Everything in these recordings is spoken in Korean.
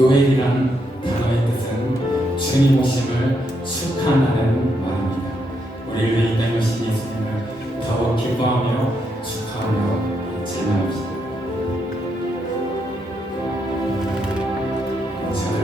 노엘이란 단어의 뜻은 주님 오심을 축하하는 말입니다. 우리를 이 땅에 오신 예수님을 더욱 기뻐하며 축하하며 찬양합시다. 저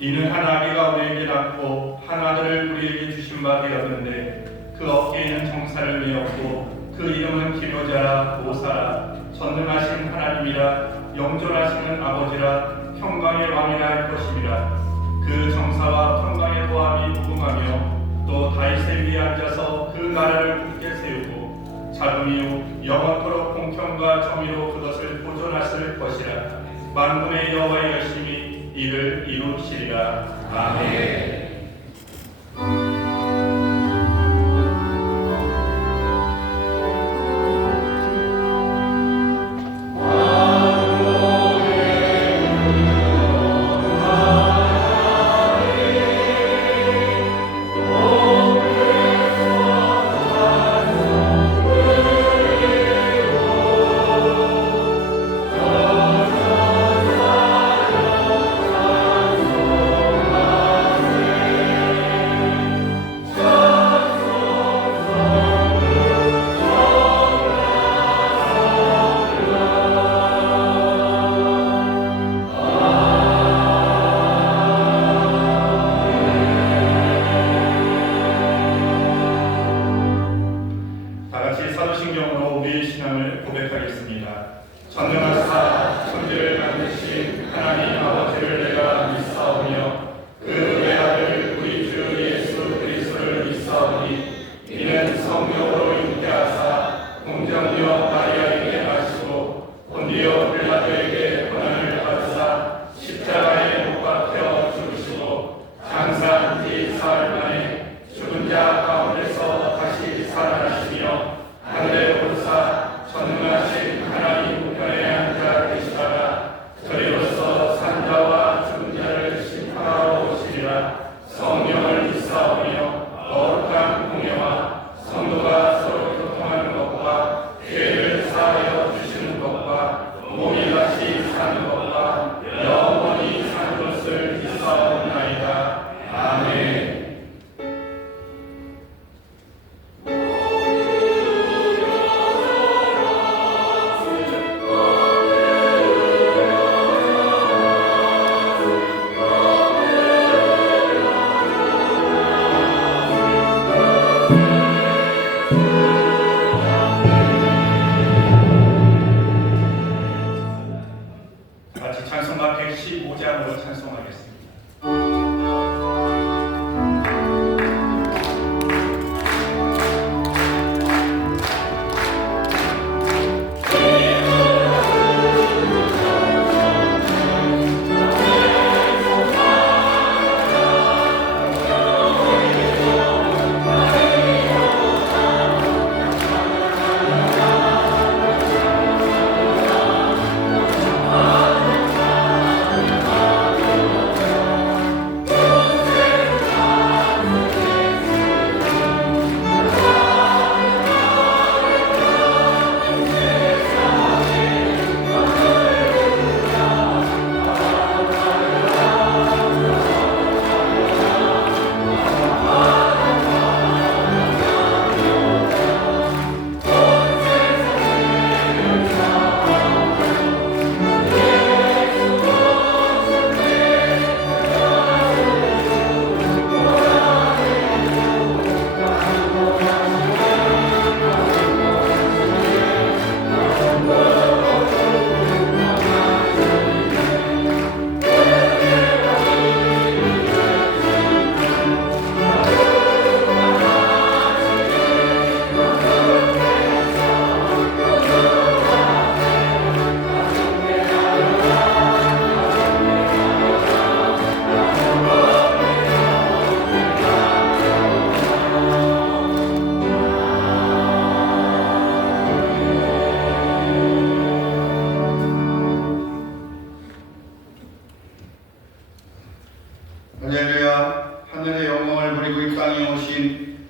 이는 한 아기가 우리에게 낳고 한 아들을 우리에게 주신 바 되었는데 그 어깨에는 정사를 메었고 그 이름은 기묘자라 모사라 전능하신 하나님이라 영존하시는 아버지라 평강의 왕이라 할 것입니다. 그 정사와 평강의 보함이 무궁하며 또 다윗의 위에 앉아서 그 나라를 굳게 세우고 자금이요 영원토록 공평과 정의로 그것을 보존하실 것이라. 만군의 여호와의 열심히 이를 이루시리라. 아멘. 사도신경으로 우리의 신앙을 고백하겠습니다. 전능하사 천지를 만드신 하나님 아버지를 내가 믿사오며 그 외아들 우리 주 예수 그리스도를 믿사오니 이는 성령으로 잉태하사 공정녀 마리아에게 나시고 본디오 빌라도에게 고난을 받으사 십자가에 못 박혀 죽으시고 장사한 뒤 사흘 만에 죽은 자 가운데서 다시 살아나시며 하늘에 오르사 전능하신 하나님 우편에 앉아 계시다가 저리로서 산자와 죽은 자를 심판하러 오시리라. 성령을 믿사오며 거룩한 공예와 성도가 서로 교통하는 것과 교회를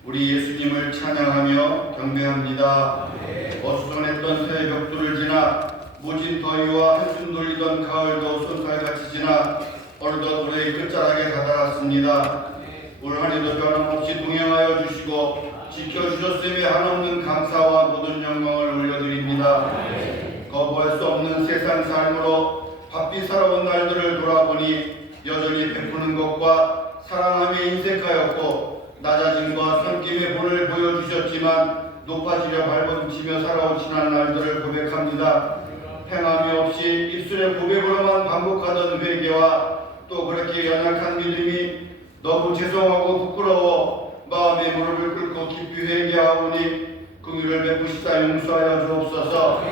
우리 예수님을 찬양하며 경배합니다. 어수선했던 새의 벽돌을 지나 모진 더위와 한숨 돌리던 가을도 손살같이 지나 어느덧 올해의 끝자락에 다다랐습니다. 올 한해도 변함없이 동행하여 주시고 지켜주셨음에 한없는 감사와 모든 영광을 올려드립니다. 거부할 수 없는 세상 삶으로 바삐 살아온 날들을 돌아보니 여전히 베푸는 것과 사랑함에 인색하였고 낮아짐과 섬김의 본을 보여주셨지만 높아지려 발버둥치며 살아온 지난 날들을 고백합니다. 행함이 없이 입술의 고백으로만 반복하던 회개와 또 그렇게 연약한 믿음이 너무 죄송하고 부끄러워 마음의 무릎을 꿇고 깊이 회개하오니 긍휼을 베푸시다 용서하여 주옵소서.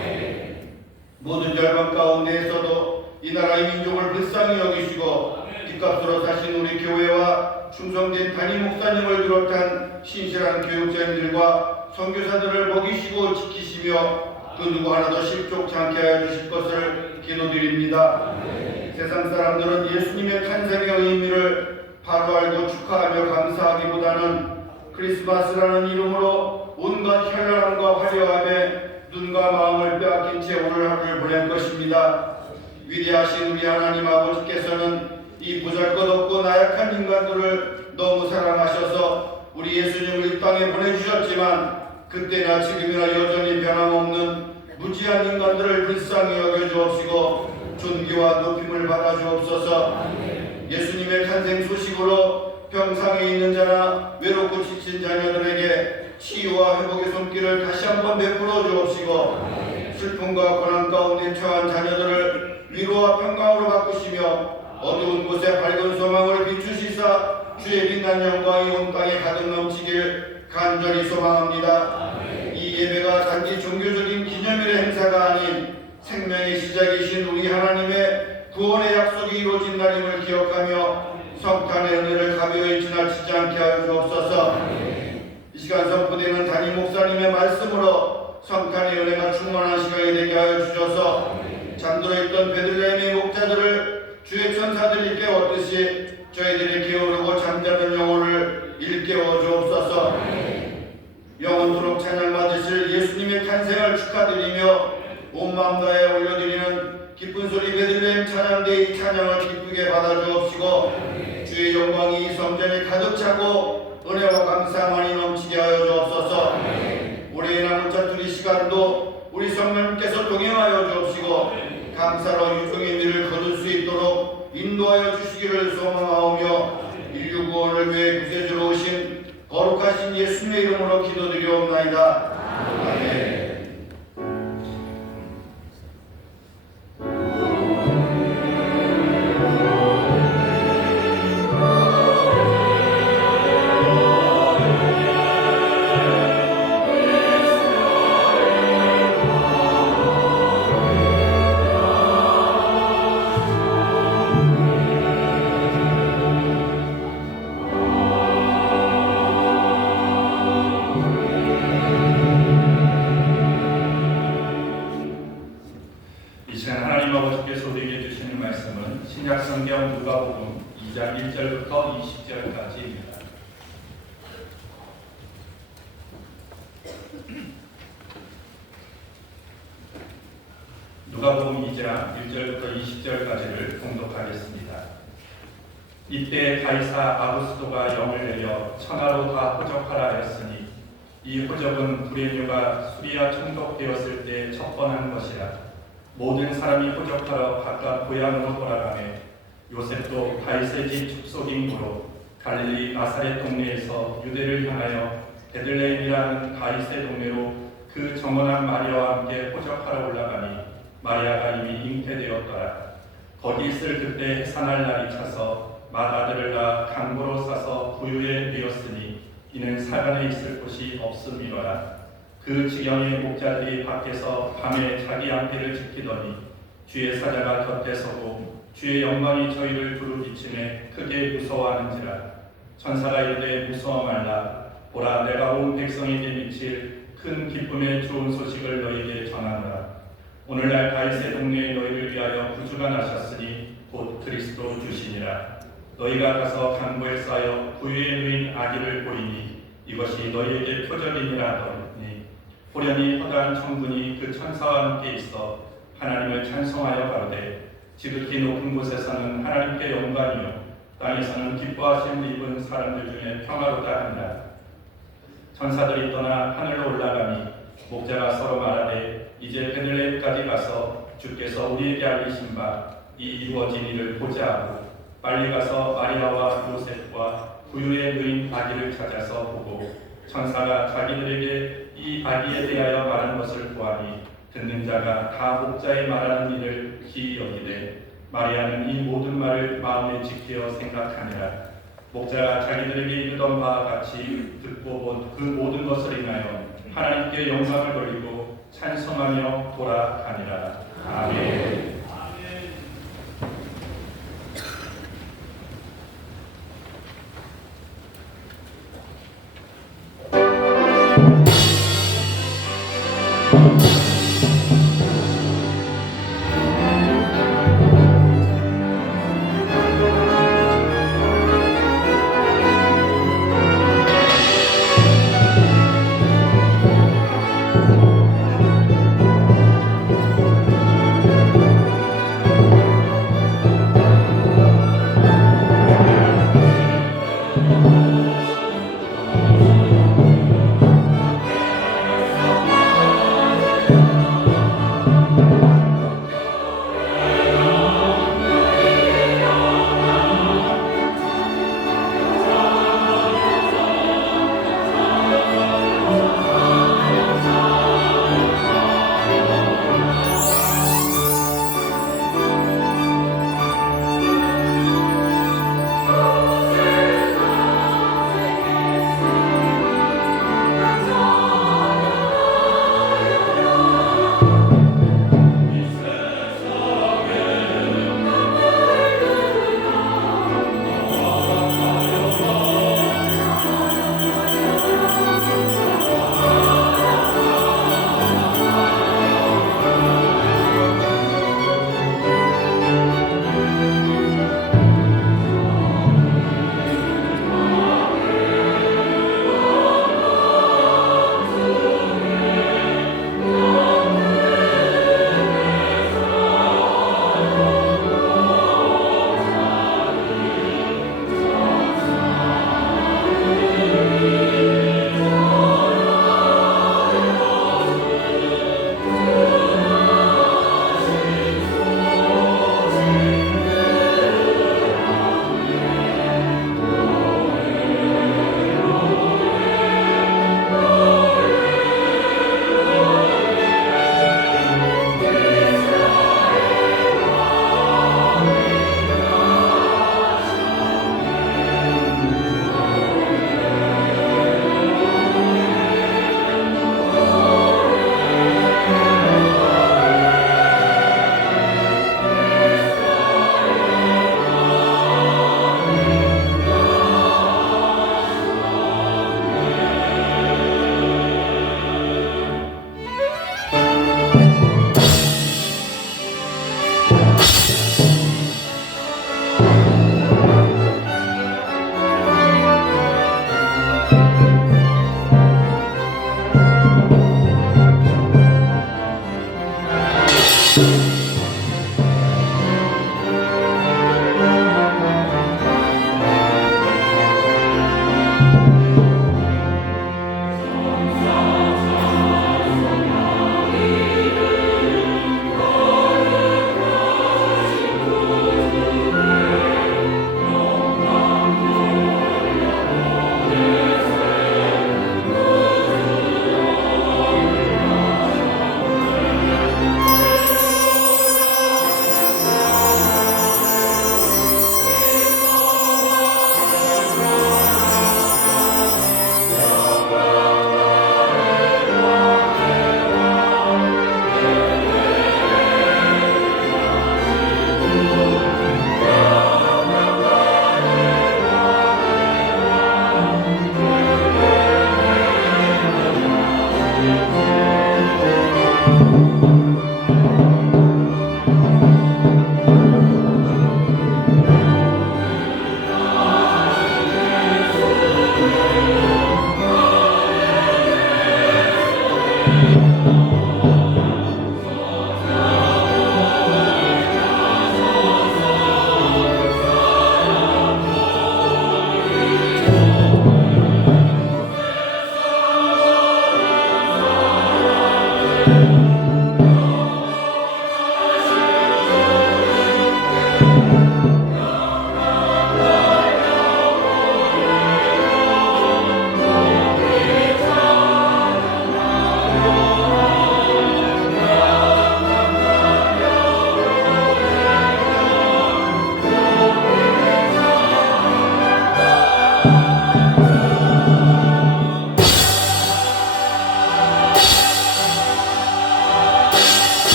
모든 열방 가운데에서도 이 나라의 민족을 불쌍히 여기시고 빚값으로 사신 우리 교회와 충성된 담임 목사님을 비롯한 신실한 교육자님들과 선교사들을 먹이시고 지키시며 그 누구 하나도 실족치 않게 하여 주실 것을 기도드립니다. 세상 사람들은 예수님의 탄생의 의미를 바로 알고 축하하며 감사하기보다는 크리스마스라는 이름으로 온갖 현란함과 화려함에 눈과 마음을 빼앗긴 채 오늘 하루를 보낼 것입니다. 위대하신 우리 하나님 아버지께서는 이 보잘것없고 나약한 인간들을 너무 사랑하셔서 우리 예수님을 이 땅에 보내주셨지만 그때나 지금이나 여전히 변함없는 무지한 인간들을 불쌍히 여겨주옵시고 존귀와 높임을 받아주옵소서. 예수님의 탄생 소식으로 병상에 있는 자나 외롭고 지친 자녀들에게 치유와 회복의 손길을 다시 한번 베풀어 주옵시고 슬픔과 고난 가운데 처한 자녀들을 위로와 평강으로 바꾸시며 어두운 곳에 밝은 소망을 비추시사 주의 빛난 영광이 온 땅에 가득 넘치길 간절히 소망합니다. 이 예배가 단지 종교적인 기념일의 행사가 아닌 생명의 시작이신 우리 하나님의 구원의 약속이 이루어진 날임을 기억하며 성탄의 은혜를 가벼이 지나치지 않게 하여 주옵소서. 이 시간 선포되는 담임 목사님의 말씀으로 성탄의 은혜가 충만한 시간이 되게 하여 주셔서 잠들어 있던 베들레헴의 목자들을 주의 천사들이 깨웠듯이 저희들이 게으르고 잠자는 영혼을 일깨워 주옵소서. 영원토록 찬양받으실 예수님의 탄생을 축하드리며 온 마음 다해 올려드리는 기쁜 소리 베들레헴 찬양대의 찬양을 기쁘게 받아주옵시고 주의 영광이 이 성전에 가득 차고 은혜와 감사만이 넘치게 하여 주옵소서. 올해의 남은 자투리 시간도 우리 성령님께서 동행하여 주옵시고 감사로 유종의 미를 거둘 수 있도록 인도하여 주시기를 소망하오며 인류 구원을 위해 구세주로 오신 거룩하신 예수님의 이름으로 기도드리옵나이다. 아멘. 신약성경 누가복음 2장 1절부터 20절까지입니다. 누가복음 2장 1절부터 20절까지를 봉독하겠습니다. 이때 가이사 아구스도가 영을 내려 천하로 다 호적하라 하였으니 이 호적은 불의류가 수리아 총독되었을 때 첩번한 것이라. 모든 사람이 호적하러 각각 고향으로 돌아가매 요셉도 다윗의 집 축소인으로 갈릴리 나사렛 동네에서 유대를 향하여 베들레헴이라는 다윗의 동네로 그 정원한 마리아와 함께 호적하러 올라가니 마리아가 이미 잉태되었더라. 거기 있을 그때 해산할 날이 차서 맏아들을 낳아 강보로 싸서 부유에 메었으니 이는 사간에 있을 곳이 없음이로라. 그 지경의 목자들이 밖에서 밤에 자기 양떼를 지키더니 주의 사자가 곁에 서고 주의 영광이 저희를 두루 비치매 크게 무서워하는지라. 천사가 이르되 무서워 말라. 보라, 내가 온 백성에게 미칠 큰 기쁨의 좋은 소식을 너희에게 전하노라. 오늘날 다윗의 동네에 너희를 위하여 구주가 나셨으니 곧 그리스도 주시니라. 너희가 가서 강보에 쌓여 부유에 누인 아기를 보이니 이것이 너희에게 표적이니라 하더니 호련히 허다한 천군이 그 천사와 함께 있어 하나님을 찬송하여 가로되 지극히 높은 곳에서는 하나님께 영광이요 땅에서는 기뻐하심을 입은 사람들 중에 평화로다 하니라. 천사들이 떠나 하늘로 올라가니 목자가 서로 말하되 이제 베들레헴까지 가서 주께서 우리에게 알리신 바 이 이루어진 일을 보자 하고 빨리 가서 마리아와 요셉과 부유의 누인 아기를 찾아서 보고 천사가 자기들에게 이 아기에 대하여 말한 것을 보아니 듣는 자가 다 목자의 말하는 일을 기이 여기되 마리아는 이 모든 말을 마음에 지키어 생각하니라. 목자가 자기들에게 이르던 바와 같이 듣고 본 그 모든 것을 인하여 하나님께 영광을 돌리고 찬송하며 돌아가니라. 아멘.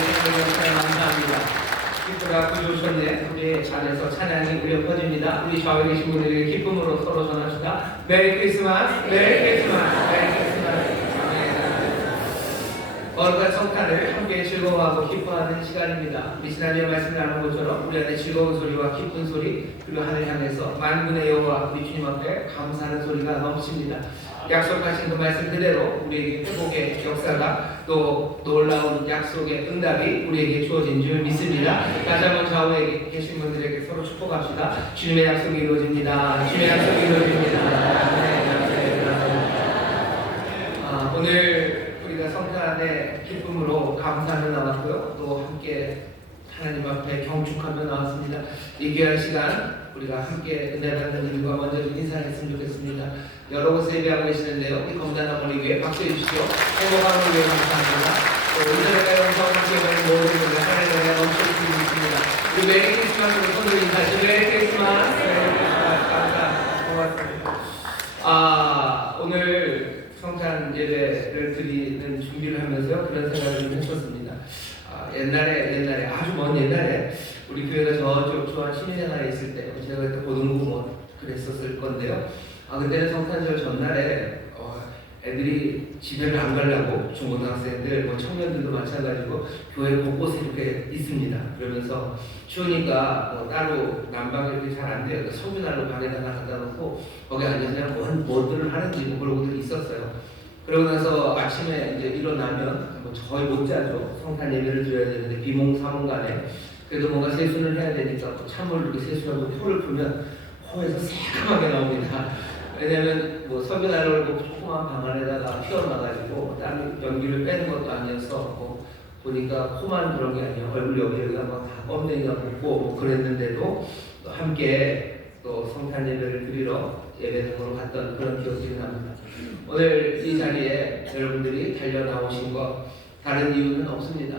감사합니다. 기쁘라 구주셨네. 우리 안에서 찬양이 울려 퍼집니다. 우리 좌우에 계신 분들에게 기쁨으로 서로 전합시다. 메리 크리스마스, 메리 크리스마스, 메리 크리스마스. 거룩한 성탄을 함께 즐거워하고 기뻐하는 시간입니다. 우리 지난주에 말씀 나눈 것처럼 우리 안에 즐거운 소리와 기쁜 소리 그리고 하늘 향해서 만군의 여호와 우리 주님 앞에 감사하는 소리가 넘칩니다. 약속하신 그 말씀 그대로 우리에게 회복의 역사가 또 놀라운 약속의 응답이 우리에게 주어진 줄 믿습니다. 다시 한번 좌우에 계신 분들에게 서로 축복합시다. 주님의 약속이 이루어집니다. 주님의 약속이 이루어집니다. 오늘 우리가 성탄의 기쁨으로 감사하며 나왔고요. 또 함께 하나님 앞에 경축하며 나왔습니다. 이 귀한 시간 우리가 함께 은혜 받는 이유가 먼저 인사를 했으면 좋겠습니다. 여러 곳에 예배하고 계시는데요. 우리 건강한 우리 위해 박수 해주시죠. 행복한 우리 위해 감사합니다. 또 인터넷과 영상 함께 하는 모든 분들 하나님의 은혜가 넘쳐주시고 있습니다. 우리 메리 크리스마스로 손으로 인사하시죠. 메리 크리스마스, 메리 크리스마스. 감사합니다. 고맙습니다. 오늘 성탄 예배를 드리는 준비를 하면서요. 그런 생각을 좀 했었습니다. 옛날에 아주 먼 옛날에 우리 교회가 저쪽 초안 시민회관에 있을 때 제가 그때 고등부 뭐 그랬었을 건데요. 그때는 성탄절 전날에 애들이 집에를 안 가려고 중고등학생들 뭐 청년들도 마찬가지고 교회 곳곳에 이렇게 있습니다. 그러면서 추우니까 뭐 따로 난방이 이렇게 잘 안 돼요. 성주난로 방에다가 갖다 놓고 거기 앉아서 그냥 뭐들을 하는지 뭐 그런 것들이 있었어요. 그러고 나서 아침에 이제 일어나면 뭐 거의 못 자죠. 성탄 예배를 드려야 되는데 비몽사몽간에 그래도 뭔가 세수를 해야 되니까 찬물로 이렇게 세수하고 코를 풀면 코에서 새까맣게 나옵니다. 왜냐면 뭐 석유난로를 조그만 방 안에다가 튀어나가지고 땀 연기를 빼는 것도 아니어서 뭐 보니까 코만 그런 게 아니라 얼굴 여기가 막 다 껌댕이가 붙고 뭐 그랬는데도 또 함께 또 성탄 예배를 드리러 예배당으로 갔던 그런 기억이 납니다. 오늘 이 자리에 여러분들이 달려 나오신 것 다른 이유는 없습니다.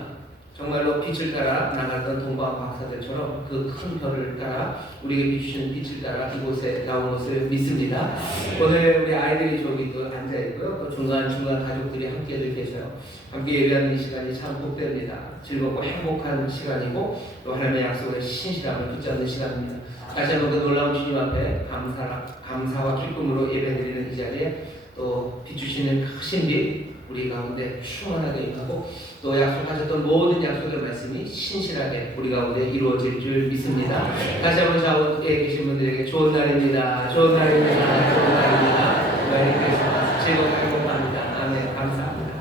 정말로 빛을 따라 나갔던 동방 박사들처럼 그 큰 별을 따라 우리에게 비추시는 빛을 따라 이곳에 나온 것을 믿습니다. 오늘 우리 아이들이 저기 또 앉아 있고요. 또 중간중간 가족들이 함께 계셔요. 함께 예배하는 이 시간이 참 복됩니다. 즐겁고 행복한 시간이고 또 하나님의 약속에 신실함을 붙잡는 시간입니다. 다시 한번 그 놀라운 주님 앞에 감사와 기쁨으로 예배드리는 이 자리에 또 비추시는 크신 빛 우리 가운데 충만하게 임하고 또 약속하셨던 모든 약속의 말씀이 신실하게 우리 가운데 이루어질 줄 믿습니다. 다시 한번 좌우에 계신 분들에게 좋은 날입니다. 좋은 날입니다. 좋은 날입니다. 메리 크리스마스 즐겁고 행복합니다. 아멘. 감사합니다.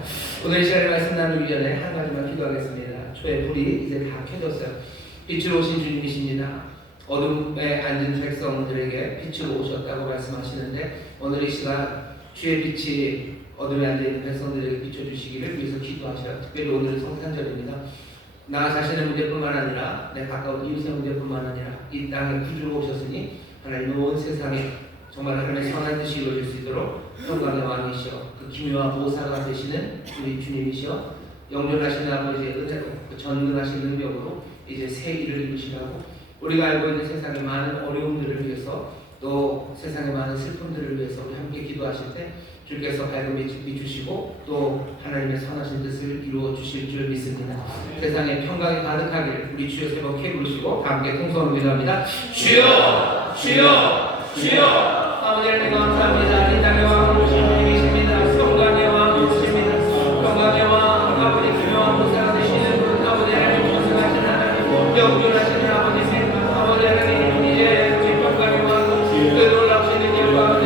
오늘 이 시간에 말씀 나누기 전에 한 가지만 기도하겠습니다. 초에 불이 이제 다 켜졌어요. 빛으로 오신 주님이십니다. 어둠에 앉은 백성들에게 빛으로 오셨다고 말씀하시는데 오늘 이 시간 주의 빛이 어둠에 앉아있는 백성들에게 비춰주시기를 위해서 기도하셔요. 특별히 오늘은 성탄절입니다. 나 자신의 문제뿐만 아니라 내 가까운 이웃의 문제뿐만 아니라 이 땅에 구주로 오셨으니 하나님은 온 세상에 정말 하나님의 선한 뜻이 이루어질 수 있도록 평강의 왕이시여 그 기묘한 보호사가 되시는 우리 주님이시여 영존하신 아버지의 은혜로 그 전능하신 능력으로 이제 새 일을 이루시라고 우리가 알고 있는 세상의 많은 어려움들을 위해서 또 세상의 많은 슬픔들을 위해서 우리 함께 기도하실 때 주께서 밝은 빛을 비추시고 또 하나님의 선하신 뜻을 이루어 주실 줄 믿습니다. 세상에 평강이 가득하기를 우리 주여 세 번 크게 부르시고 함께 통성으로 기도합니다. 주여 주여 주여 아버지 하나님 감사합니다. 이 땅의 왕으로 오신 주님이십니다. 평강의 왕이십니다. 평강의 왕 아버지 기묘한 보호사가 되시는 분 아버지 하나님 존승하신 하나님 영존하신 아버지 아버지 하나님 이제 평강의 왕 그 놀라우신 일과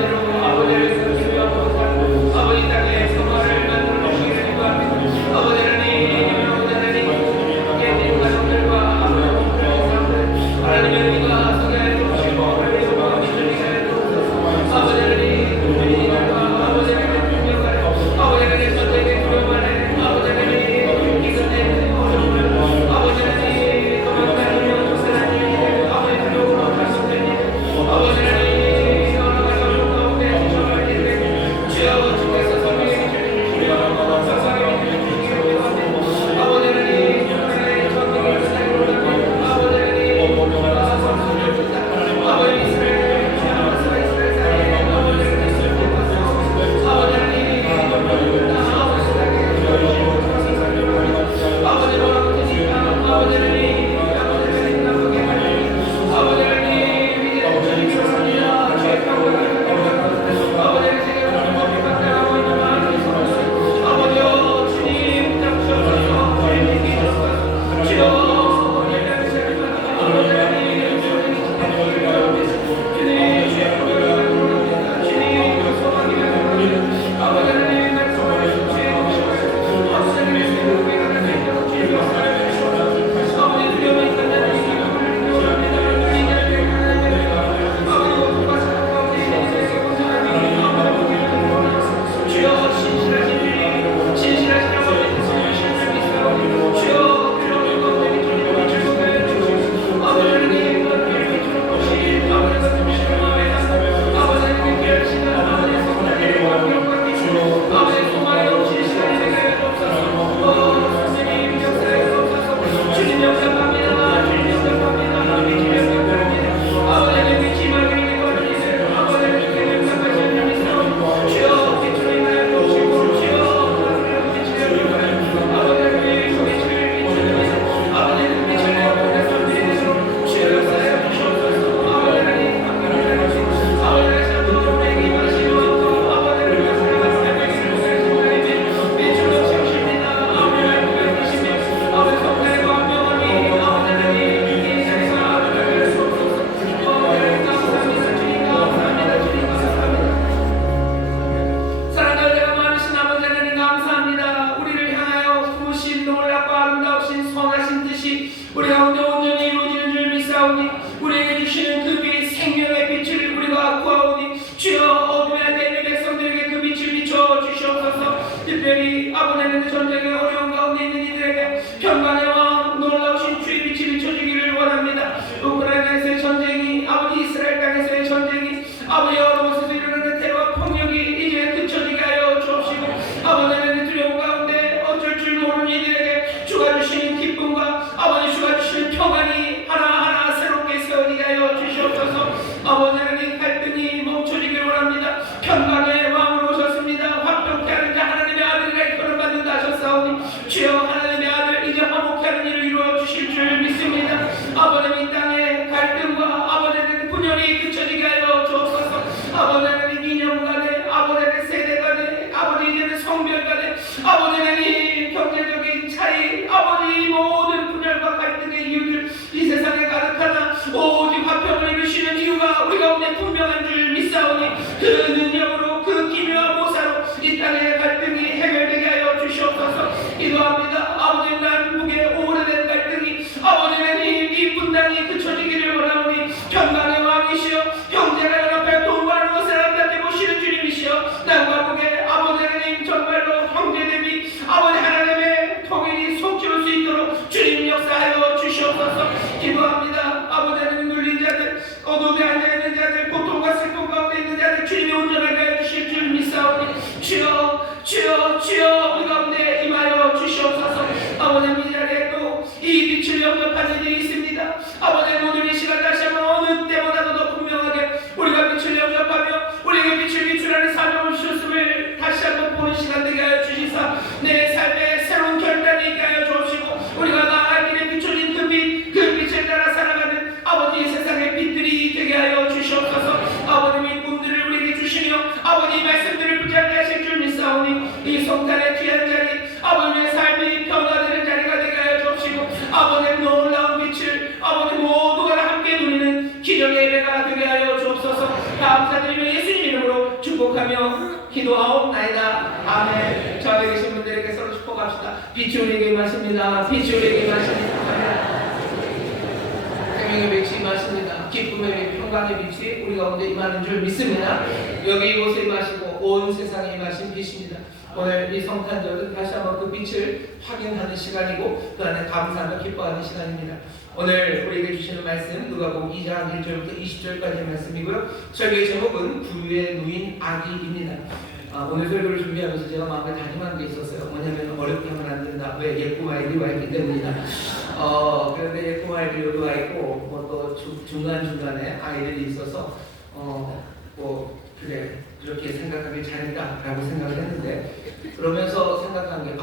그 능력으로 그 기묘한 모사로 이 땅의 갈등이 해결되게 하여 주시옵소서. 기도합니다. 아버지 남북의 오래된 갈등이 아버지의 이 분당이 그쳐지기를 원하오니 평강의 왕이시여 형제가 연합해 동반으로 사람답게 모시는 주님이시여 남과 북의 아버지 하나님 정말로 형제 대비 아버지 하나님의 통일이 속지울 수 있도록 주님 역사하여 주시옵소서. 기도합니다. 아버지 하나님 눌린 자들 어둠에 앉아있는 자들 고통과 슬픔 가운데 있는 자들 주님이 온전하게 해주실 줄 믿사오니 주여 주여 주여 우리 가운데 임하여 주시옵소서. 아버지 이 자리에 또 이 빛을 영접하는 일이 있습니다. 아버지 오늘 이 시간 다시 한번 어느 때보다도 더 분명하게 우리가 빛을 영접하며 우리에게 빛을 비추라는 사명을 주셨음을 다시 한번 보는 시간 되게 하여 주시사 내 삶에 새로운 결단이 있게 하여 주시고 우리가 나아갈 길에 비춰진 그 빛을 따라 살아가는 아버지 세상의 빛들이 되게 하여 주시옵소서. 아버님의 꿈들을 우리에게 주시며 아버지 말씀들을 붙잡게 하실 줄 믿사오니 이 성탄의 귀한 자리 아버지의 삶이 변화되는 자리가 되게 하여 주시고 아버지의 놀라운 빛을 아버지 모두가 함께 누리는 기적의 예배가 되게 하여 주옵소서. 감사드리며 예수님 이름으로 축복하며 기도하옵나이다. 아멘. 저 앞에 계신 분들에게 서로 축복합시다. 빛이 우리에게 임하십니다. 빛이 우리에게 임하십니다. 생명의 빛이 임하십니다. 기쁨의 평강의 빛이 우리 가운데 임하는 줄 믿습니다. 여기 이곳에 임하시고 온 세상에 임하신 빛입니다. 오늘 이 성탄절은 다시 한번 그 빛을 확인하는 시간이고 그 안에 감사하며 기뻐하는 시간입니다. 오늘 우리에게 주시는 말씀 누가복음 2장 1절부터 20절까지의 말씀이고요. 설교의 제목은 부유에 누인 아기입니다. 오늘 설교를 준비하면서 제가 마음에 다짐한 게 있었어요. 뭐냐면 어렵게 하면 안 된다. 왜? 예쁜 아이들이 와 있기 때문이다. 그런데 예쁜 아이들이 여기 와 있고 뭐 또 중간중간에 아이들이 있어서 뭐 그래 그렇게 생각하기 잘했다라고 생각을 했는데 그러면서 생각한 게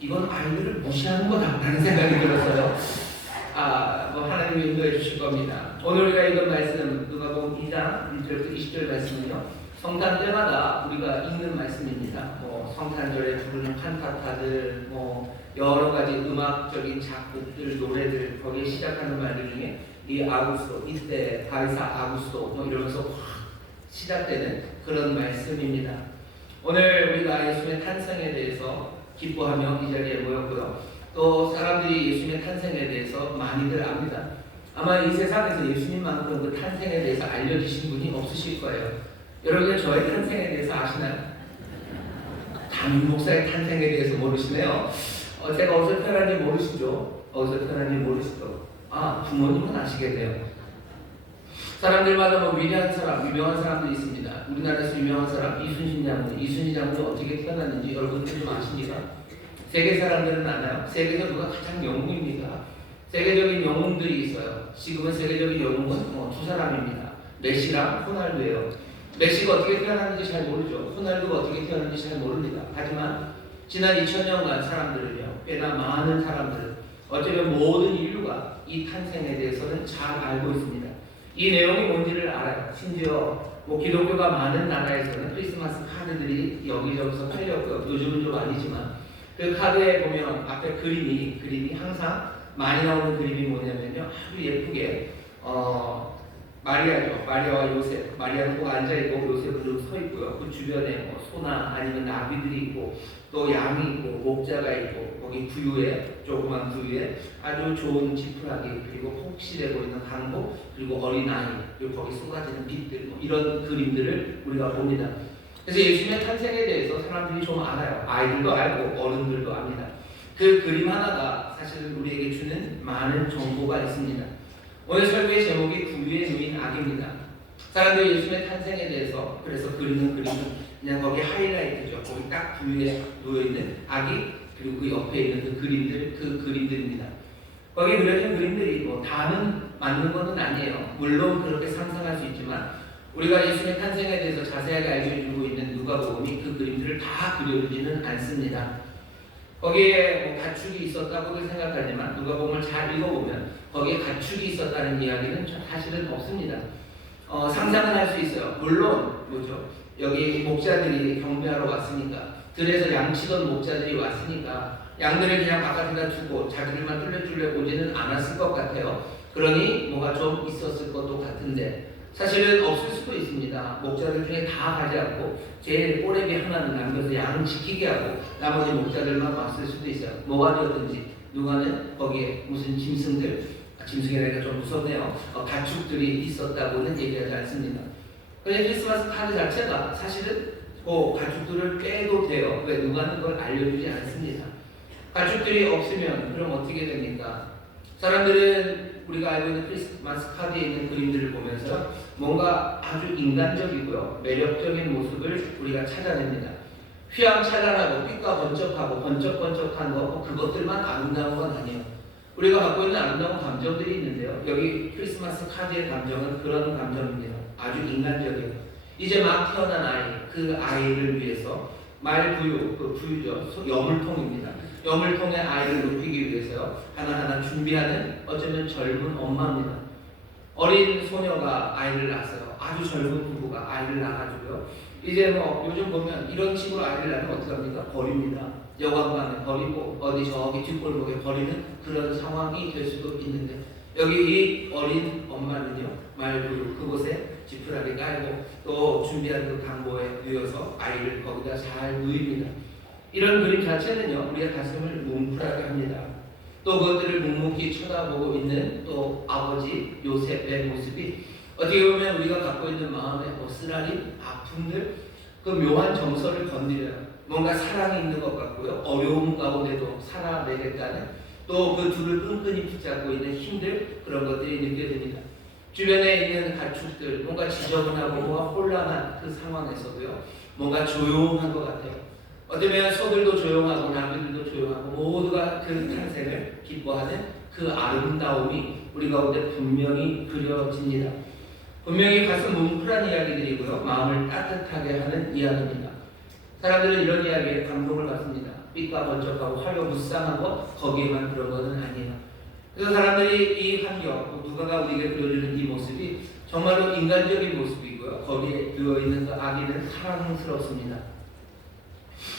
이건 아이들을 무시하는 거다라는 생각이 들었어요. 뭐 하나님이 인도해 주실 겁니다. 오늘 우리가 읽은 말씀 누가복음 2장 1절부터 20절 말씀은요. 성탄 때마다 우리가 읽는 말씀입니다. 뭐 성탄절에 부르는 칸타타들, 뭐 여러 가지 음악적인 작곡들, 노래들 거기에 시작하는 말들 중에 이 아구스도 이때 바리사 아구스도 뭐 이러면서 확 시작되는 그런 말씀입니다. 오늘 우리가 예수님의 탄생에 대해서 기뻐하며 이 자리에 모였고요. 또 사람들이 예수님의 탄생에 대해서 많이들 압니다. 아마 이 세상에서 예수님만큼 그 탄생에 대해서 알려주신 분이 없으실 거예요. 여러분 저의 탄생에 대해서 아시나요? 담임 목사의 탄생에 대해서 모르시네요. 제가 어디서 태어난지 모르시죠? 어디서 태어난지 모르시죠? 부모님은 아시겠네요. 사람들마다 뭐 위대한 사람, 유명한 사람도 있습니다. 우리나라에서 유명한 사람 이순신 장군이 어떻게 태어났는지 여러분들 좀 아십니까? 세계 사람들은 아나요? 세계에서 누가 가장 영웅입니다. 세계적인 영웅들이 있어요. 지금은 세계적인 영웅은 두 사람입니다. 메시랑 호날두예요. 메시가 어떻게 태어났는지 잘 모르죠. 호날두가 어떻게 태어났는지 잘 모릅니다. 하지만 지난 2000년간 사람들은요, 꽤나 많은 사람들은 어쩌면 모든 인류가 이 탄생에 대해서는 잘 알고 있습니다. 이 내용이 뭔지를 알아요. 심지어 뭐 기독교가 많은 나라에서는 크리스마스 카드들이 여기저기서 팔렸고요. 요즘은 좀 아니지만 그 카드에 보면 앞에 그림이 항상 많이 나오는 그림이 뭐냐면요, 아주 예쁘게 마리아죠. 마리아와 요셉. 마리아는 꼭 앉아있고 요셉은 서 있고요. 그 주변에 뭐 소나 아니면 나비들이 있고 또 양이 있고 목자가 있고 거기 구유에 조그만 구유에 아주 좋은 지푸라기 그리고 폭실해 보이는 한복 그리고 어린아이 그리고 거기 쏟아지는 빛들 뭐 이런 그림들을 우리가 봅니다. 그래서 예수님의 탄생에 대해서 사람들이 좀 알아요. 아이들도 알고 어른들도 압니다. 그 그림 하나가 사실 우리에게 주는 많은 정보가 있습니다. 오늘 설교의 제목이 구유에 누인 아기입니다. 사람들이 예수님의 탄생에 대해서 그래서 그리는 그림은 그냥 거기 하이라이트죠. 거기 딱 구유에 놓여있는 아기 그리고 그 옆에 있는 그 그림들입니다. 거기 그려진 그림들이 뭐 다는 맞는 것은 아니에요. 물론 그렇게 상상할 수 있지만 우리가 예수님의 탄생에 대해서 자세하게 알려주고 있는 누가복음이 그 그림들을 다 그려주지는 않습니다. 거기에 뭐 가축이 있었다고도 생각하지만 누가복음을 잘 읽어보면 거기에 가축이 있었다는 이야기는 사실은 없습니다. 상상은 할 수 있어요. 물론 뭐죠? 여기 목자들이 경배하러 왔으니까 들에서 양치던 목자들이 왔으니까 양들을 그냥 바깥에다 두고 자기들만 뚫레뚫레 오지는 않았을 것 같아요. 그러니 뭐가 좀 있었을 것도 같은데 사실은 없을 수도 있습니다. 목자들 중에 다 가지 않고 제일 꼬레비 하나는 남겨서 양 지키게 하고 나머지 목자들만 왔을 수도 있어요. 뭐가 되었든지 누가는 거기에 무슨 짐승이라니까 좀 무섭네요. 가축들이 있었다고는 얘기하지 않습니다. 그런데 크리스마스 카드 자체가 사실은 그 가축들을 빼도 돼요. 왜? 누가는 그걸 알려주지 않습니다. 가축들이 없으면 그럼 어떻게 됩니까? 사람들은 우리가 알고 있는 크리스마스 카드에 있는 그림들을 보면서 뭔가 아주 인간적이고요, 매력적인 모습을 우리가 찾아냅니다. 휘황찬란하고 빛과 번쩍하고 번쩍번쩍한 거, 그것들만 아름다운 건 아니에요. 우리가 갖고 있는 아름다운 감정들이 있는데요. 여기 크리스마스 카드의 감정은 그런 감정입니다. 아주 인간적이에요. 이제 막 태어난 아이, 그 아이를 위해서 말부유, 그 부유죠, 여물통입니다. 여물통의 아이를 눕히기 위해서요, 하나하나 준비하는 어쩌면 젊은 엄마입니다. 어린 소녀가 아이를 낳았어요. 아주 젊은 부부가 아이를 낳아가지고요. 이제 뭐 요즘 보면 이런 식으로 아이를 낳으면 어떡합니까? 버립니다. 여관방에 버리고 어디 저기 뒷골목에 버리는 그런 상황이 될 수도 있는데, 여기 이 어린 엄마는요, 말부유 그곳에 지푸라기 깔고 또 준비한 그 강보에 누워서 아이를 거기다 잘 누입니다. 이런 그림 자체는요, 우리의 가슴을 뭉클하게 합니다. 또 그것들을 묵묵히 쳐다보고 있는 또 아버지 요셉의 모습이 어떻게 보면 우리가 갖고 있는 마음의 쓰라린 아픔들, 그 묘한 정서를 건드려요. 뭔가 사랑이 있는 것 같고요, 어려움 가운데도 살아내겠다는, 또 그 둘을 끈끈이 붙잡고 있는 힘들, 그런 것들이 느껴집니다. 주변에 있는 가축들, 뭔가 지저분하고 뭔가 혼란한 그 상황에서도요, 뭔가 조용한 것 같아요. 어쩌면 소들도 조용하고 나무들도 조용하고 모두가 그 탄생을 기뻐하는 그 아름다움이 우리 가운데 분명히 그려집니다. 분명히 가슴 뭉클한 이야기들이고요, 마음을 따뜻하게 하는 이야기입니다. 사람들은 이런 이야기에 감동을 받습니다. 빛과 번쩍하고 화려 무쌍한 것, 거기에만 그런 것은 아니에요. 그래서 사람들이 이 환경, 누가가 우리에게 그려주는 이 모습이 정말로 인간적인 모습이고요, 거기에 누워있는 그 아기는 사랑스럽습니다.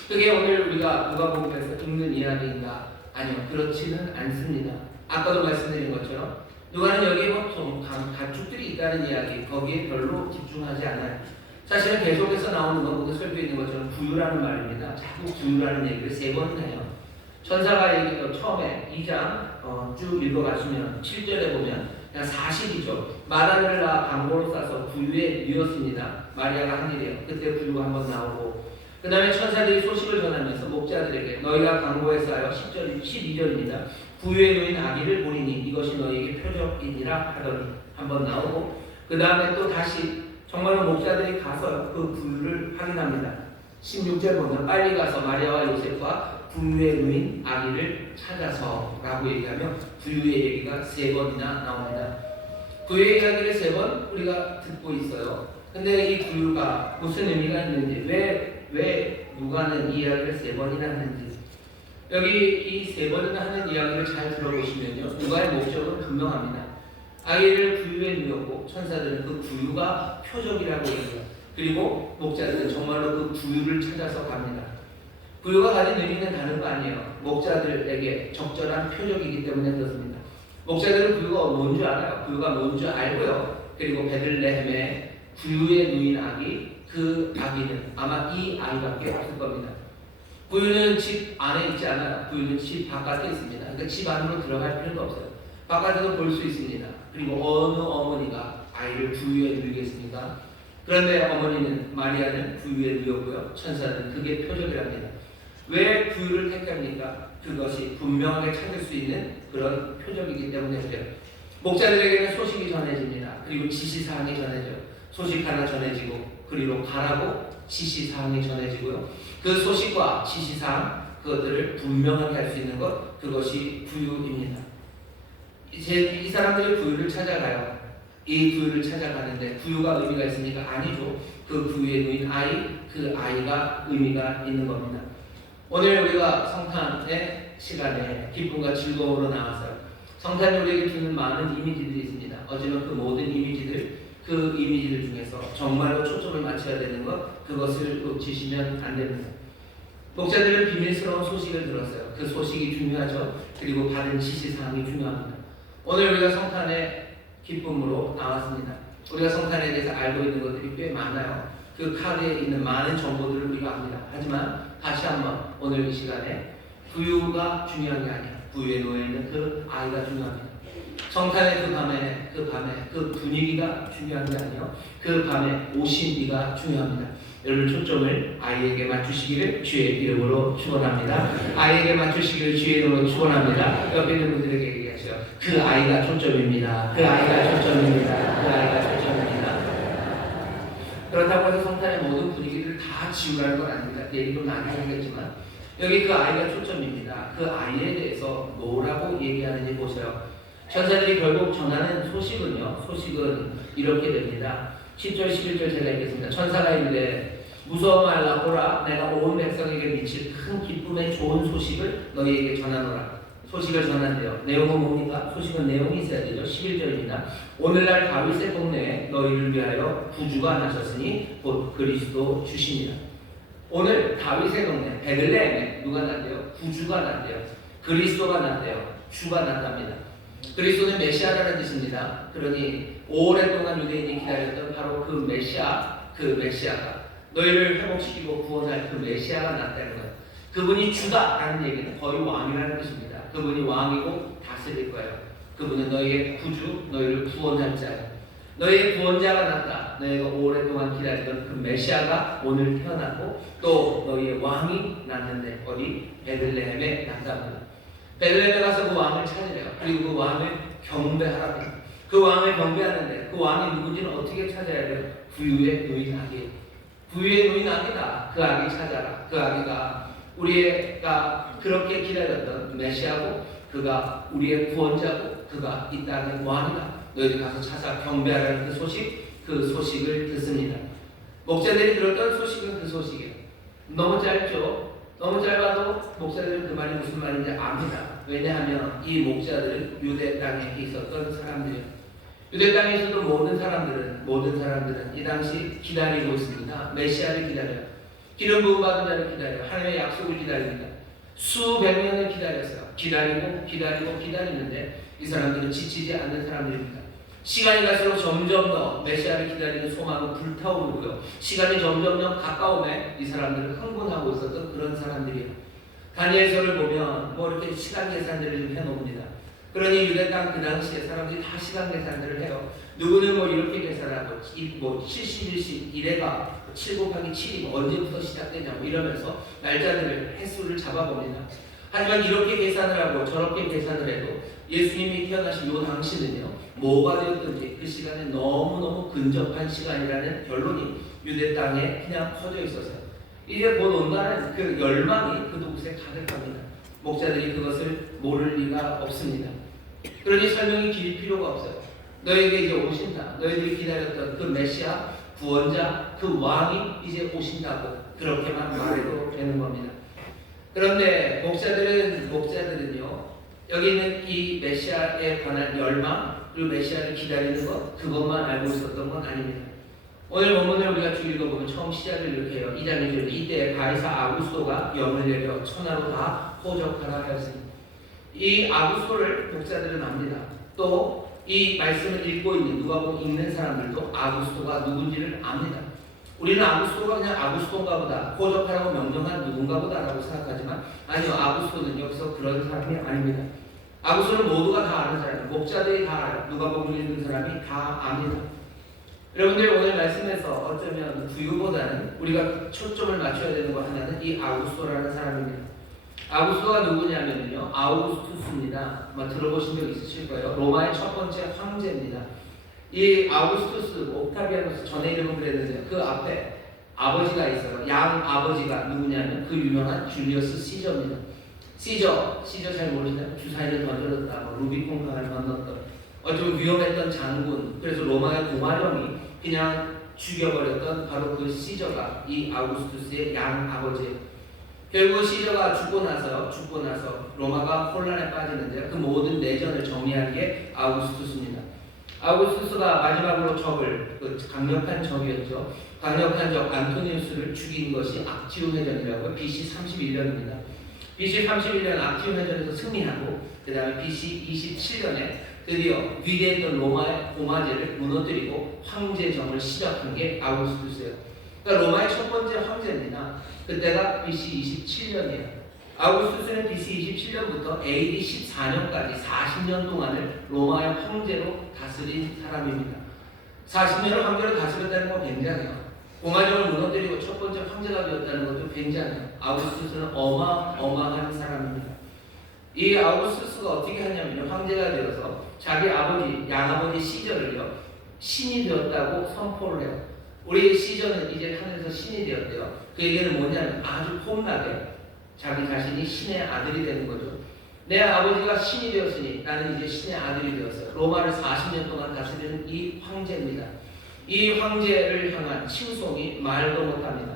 그게 오늘 우리가 누가복음에서 읽는 이야기인가? 아니요, 그렇지는 않습니다. 아까도 말씀드린 것처럼 누가는 여기에 보통 가축들이 있다는 이야기, 거기에 별로 집중하지 않아요. 사실은 계속해서 나오는 건 거기 설교 있는 것처럼 부유라는 말입니다. 자꾸 부유라는 얘기를 3번이나 해요. 천사가 얘기해서 처음에 2장 쭉 읽어가시면 7절에 보면 그냥 사실이죠. 마다를 낳아 방보로 싸서 부유에 누였습니다. 마리아가 한 일이에요. 그때 부유가 한번 나오고, 그 다음에 천사들이 소식을 전하면서 목자들에게 너희가 방보에 쌓여 12절입니다. 부유에 누인 아기를 보리니 이것이 너희에게 표적이니라 하더니 한번 나오고, 그 다음에 또 다시 정말로 목자들이 가서 그 부유를 확인합니다. 16절 보면 빨리 가서 마리아와 요셉과 부유에 누인 아기를 찾아서 라고 얘기하며 부유의 얘기가 3번이나 나옵니다. 부유의 이야기를 3번 우리가 듣고 있어요. 근데 이 부유가 무슨 의미가 있는지, 왜 누가는 이 이야기를 3번이나 하는지, 여기 이 3번이나 하는 이야기를 잘 들어보시면요, 누가의 목적은 분명합니다. 아기를 부유에 누였고 천사들은 그 부유가 표적이라고 해요. 그리고 목자들은 정말로 그 부유를 찾아서 갑니다. 부유가 가진 의미는 다른 거 아니에요. 목자들에게 적절한 표적이기 때문에 그렇습니다. 목자들은 부유가 뭔 줄 알아요. 부유가 뭔 줄 알고요. 그리고 베들레헴에 부유에 누인 아기, 그 아기는 아마 이 아이밖에 없을 겁니다. 부유는 집 안에 있지 않아요. 부유는 집 바깥에 있습니다. 그러니까 집 안으로 들어갈 필요도 없어요. 바깥에도 볼 수 있습니다. 그리고 어느 어머니가 아이를 부유에 누이겠습니까? 그런데 어머니는, 마리아는 부유에 누였고요, 천사는 그게 표적이랍니다. 왜 부유를 택합니까? 그것이 분명하게 찾을 수 있는 그런 표적이기 때문에 그래요. 목자들에게는 소식이 전해집니다. 그리고 지시사항이 전해져요. 소식 하나 전해지고, 그리고 가라고 지시사항이 전해지고요. 그 소식과 지시사항, 그것들을 분명하게 할 수 있는 것, 그것이 부유입니다. 이제 이 사람들이 부유를 찾아가요. 이 부유를 찾아가는데 부유가 의미가 있습니까? 아니죠. 그 부유에 누인 아이, 그 아이가 의미가 있는 겁니다. 오늘 우리가 성탄의 시간에 기쁨과 즐거움으로 나왔어요. 성탄이 우리에게 주는 많은 이미지들이 있습니다. 어쩌면 그 모든 이미지들, 그 이미지들 중에서 정말로 초점을 맞춰야 되는 것, 그것을 놓치시면 안 됩니다. 목자들은 비밀스러운 소식을 들었어요. 그 소식이 중요하죠. 그리고 받은 지시사항이 중요합니다. 오늘 우리가 성탄의 기쁨으로 나왔습니다. 우리가 성탄에 대해서 알고 있는 것들이 꽤 많아요. 그 카드에 있는 많은 정보들을 우리가 압니다. 하지만 다시 한번 오늘 이 시간에 부유가 중요한 게 아니야. 부유에 놓여있는 그 아이가 중요합니다. 성탄의 그 밤에 그 분위기가 중요한 게 아니요. 그 밤에 오신 이가 중요합니다. 여러분 초점을 아이에게 맞추시기를 주의 이름으로 축원합니다. 아이에게 맞추시기를 주의 이름으로 축원합니다. 옆에 있는 분들에게 얘기하세요. 그 아이가 초점입니다. 그 아이가 초점입니다. 그 아이가 초점입니다. 그렇다고 해서 성탄의 모든 분위기를 다 지우라는 건 아닙니다. 내일도 나중에 하겠지만 여기 그 아이가 초점입니다. 그 아이에 대해서 뭐라고 얘기하는지 보세요. 천사들이 결국 전하는 소식은 이렇게 됩니다. 10절 11절 제가 읽겠습니다. 천사가 이르되 무서워 말라. 보라 내가 온 백성에게 미칠 큰 기쁨의 좋은 소식을 너희에게 전하노라. 소식을 전한대요. 내용은 뭡니까? 소식은 내용이 있어야 되죠. 11절입니다. 오늘날 다윗의 동네에 너희를 위하여 구주가 나셨으니 곧 그리스도 주십니다. 오늘 다윗의 동네 베들레헴에 누가 났대요? 구주가 났대요. 그리스도가 났대요. 주가 났답니다. 그리스도는 메시아라는 뜻입니다. 그러니 오랫동안 유대인이 기다렸던 바로 그 메시아가 너희를 회복시키고 구원할 그 메시아가 났다는 거예요. 그분이 주다라는 얘기는 거의 왕이라는 뜻입니다. 그분이 왕이고 다스릴 거예요. 그분은 너희의 구주, 너희를 구원할 자예요. 너희의 구원자가 났다. 너희가 오랫동안 기다리던 그 메시아가 오늘 태어났고 또 너희의 왕이 났는데 어디? 베들레헴에 났답니다. 베들레헴에 가서 그 왕을 찾으래요. 그리고 그 왕을 경배하라고. 그 왕을 경배하는데 그 왕이 누군지는 어떻게 찾아야 돼요? 부유의 누인 아기. 부유의 누인 아기다. 그 아기 찾아라. 그 아기가 우리가 그렇게 기다렸던 메시아고 그가 우리의 구원자고 그가 이 땅의 왕이다. 너희들 가서 찾아 경배하라는 그 소식을 듣습니다. 목자들이 들었던 소식은 그 소식이에요. 너무 짧죠? 너무 짧아도 목사들은 그 말이 무슨 말인지 압니다. 왜냐하면 이 목자들은 유대 땅에 있었던 사람들이에요. 유대 땅에 있었던 모든 사람들은 이 당시 기다리고 있습니다. 메시아를 기다려요. 기름 부음 받은 자를 기다려요. 하나님의 약속을 기다립니다. 수백 년을 기다렸어요. 기다리는데 이 사람들은 지치지 않는 사람들입니다. 시간이 갈수록 점점 더 메시아를 기다리는 소망은 불타오르고요. 시간이 점점 더 가까움에 이 사람들은 흥분하고 있었던 그런 사람들이에요. 다니엘서를 보면 이렇게 시간 계산들을 좀 해놓습니다. 그러니 유대 땅 그 당시에 사람들이 다 시간 계산들을 해요. 누구는 이렇게 계산하고 71시 1회가 7 곱하기 7이 언제부터 시작되냐 이러면서 날짜들을 횟수를 잡아봅니다. 하지만 이렇게 계산을 하고 저렇게 계산을 해도 예수님이 태어나신 이 당시는요 뭐가 되었든지 그 시간에 너무너무 근접한 시간이라는 결론이 유대 땅에 그냥 퍼져 있었어요. 이제 곧 온다는 그 열망이 그곳에 가득합니다. 목자들이 그것을 모를 리가 없습니다. 그러니 설명이 길 필요가 없어요. 너에게 이제 오신다. 너희들이 기다렸던 그 메시아, 구원자, 그 왕이 이제 오신다고 그렇게만 말해도 되는 겁니다. 그런데 목자들은요 여기 있는 이 메시아에 관한 열망 그리고 메시아를 기다리는 것 그것만 알고 있었던 건 아닙니다. 오늘 본문을 우리가 쭉 읽어보면 처음 시작을 이렇게 해요. 2장 1절 이때 가이사 아구스토가 영을 내려 천하로 다 호적하라 하였습니다. 이 아구스토를 목사들은 압니다. 또 이 말씀을 읽고 있는 누가복음 읽는 사람들도 아구스토가 누군지를 압니다. 우리는 아구스토가 그냥 아구스토인가 보다 호적하라고 명령한 누군가 보다라고 생각하지만 아니요. 아구스토는 여기서 그런 사람이 아닙니다. 아구스토는 모두가 다 아는 사람이에요. 목자들이 다 알아요. 누가복음 읽는 사람이 다 압니다. 여러분들 오늘 말씀에서 어쩌면 부유보다는 우리가 초점을 맞춰야 되는 것 하나는 이 아우구스토라는 사람입니다. 아우구스토가 누구냐면요 아우구스투스입니다. 아마 들어보신 적 있으실 거예요. 로마의 첫 번째 황제입니다. 이 아우구스투스 옥타비아누스 전에 이름은 그랬는데 그 앞에 아버지가 있어요. 양 아버지가 누구냐면 그 유명한 줄리어스 시저입니다. 시저 잘 모르시나요? 주사위를 던져줬다, 루비콘 강을 건넜던 좀 위험했던 장군, 그래서 로마의 공화령이 그냥 죽여버렸던 바로 그 시저가 이 아우구스투스의 양 아버지예요. 결국 시저가 죽고 나서 로마가 혼란에 빠지는데 그 모든 내전을 정리한 게 아우구스투스입니다. 아우구스투스가 마지막으로 강력한 적이었죠. 강력한 적 안토니우스를 죽인 것이 악티움 해전이라고 BC 31년입니다. BC 31년 악티움 해전에서 승리하고 그 다음에 BC 27년에 드디어 위대했던 로마의 공화제를 무너뜨리고 황제정을 시작한 게 아우구스투스예요. 그러니까 로마의 첫 번째 황제입니다. 그때가 BC 27년이에요. 아우구스투스는 BC 27년부터 AD 14년까지 40년 동안을 로마의 황제로 다스린 사람입니다. 40년을 황제로 다스렸다는 건 굉장해요. 공화정을 무너뜨리고 첫 번째 황제가 되었다는 것도 굉장해요. 아우구스투스는 어마어마한 사람입니다. 이 아우구스투스가 어떻게 하냐면요, 황제가 되어서 자기 아버지, 양아버지 시저를요 신이 되었다고 선포를 해요. 우리 시저는 이제 하늘에서 신이 되었대요. 그 얘기는 뭐냐면 아주 폼나게 자기 자신이 신의 아들이 되는 거죠. 내 아버지가 신이 되었으니 나는 이제 신의 아들이 되었어요. 로마를 40년 동안 다스리는 이 황제입니다. 이 황제를 향한 칭송이 말도 못합니다.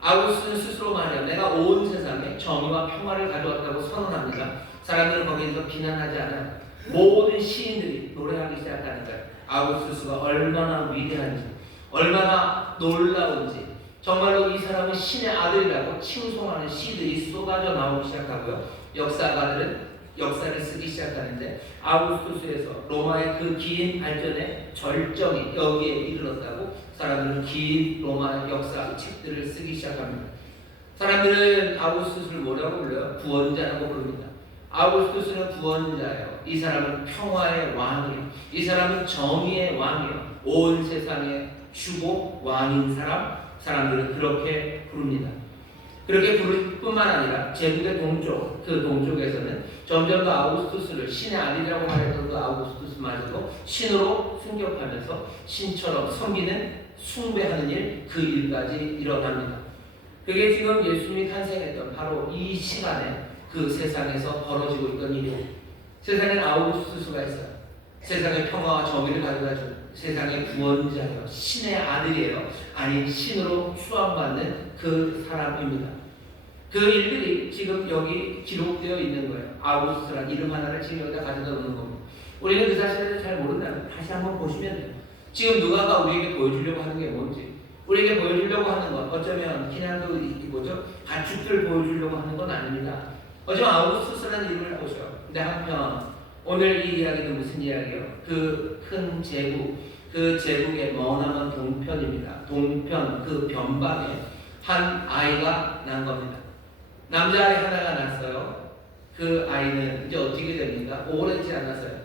아우구스는 스스로 말해요. 내가 온 세상에 정의와 평화를 가져왔다고 선언합니다. 사람들은 거기에서 비난하지 않아요. 모든 시인들이 노래하기 시작하는 거예요. 아우구스투스가 얼마나 위대한지, 얼마나 놀라운지, 정말로 이 사람은 신의 아들이라고 칭송하는 시들이 쏟아져 나오기 시작하고요. 역사가들은 역사를 쓰기 시작하는데 아우구스투스에서 로마의 그 긴 발전의 절정이 여기에 이르렀다고 사람들은 긴 로마의 역사 책들을 쓰기 시작합니다. 사람들은 아우구스투스를 뭐라고 불러요? 구원자라고 부릅니다. 아우구스투스는 구원자예요. 이 사람은 평화의 왕이에요. 이 사람은 정의의 왕이에요. 온 세상의 주고 왕인 사람들은 그렇게 부릅니다. 그렇게 부를 뿐만 아니라 제국의 동쪽, 그 동쪽에서는 점점 더 아우구스투스를 신의 아들이라고 말했던 그 아우구스투스마저도 신으로 승격하면서 신처럼 섬기는 숭배하는 일, 그 일까지 일어납니다. 그게 지금 예수님이 탄생했던 바로 이 시간에 그 세상에서 벌어지고 있던 일이에요. 세상에는 아우구스투스가 있어요. 세상의 평화와 정의를 가져다주는 세상의 구원자예요. 신의 아들이에요. 아니 신으로 추앙받는 그 사람입니다. 그 일들이 지금 여기 기록되어 있는 거예요. 아우구스투스라는 이름 하나를 지금 여기다 가져다 놓는 겁니다. 우리는 그 사실을 잘 모른다면 다시 한번 보시면 돼요. 지금 누가가 우리에게 보여주려고 하는 게 뭔지, 우리에게 보여주려고 하는 건 어쩌면 그냥 그 뭐죠? 가축들 보여주려고 하는 건 아닙니다. 어쩌면 아우구스투스라는 이름을 보셔요. 근데 한편 오늘 이 이야기는 무슨 이야기예요? 그 큰 제국, 그 제국의 머나먼 동편입니다. 동편 그 변방에 한 아이가 난 겁니다. 남자아이 하나가 났어요. 그 아이는 이제 어떻게 됩니까? 오래지 않았어요.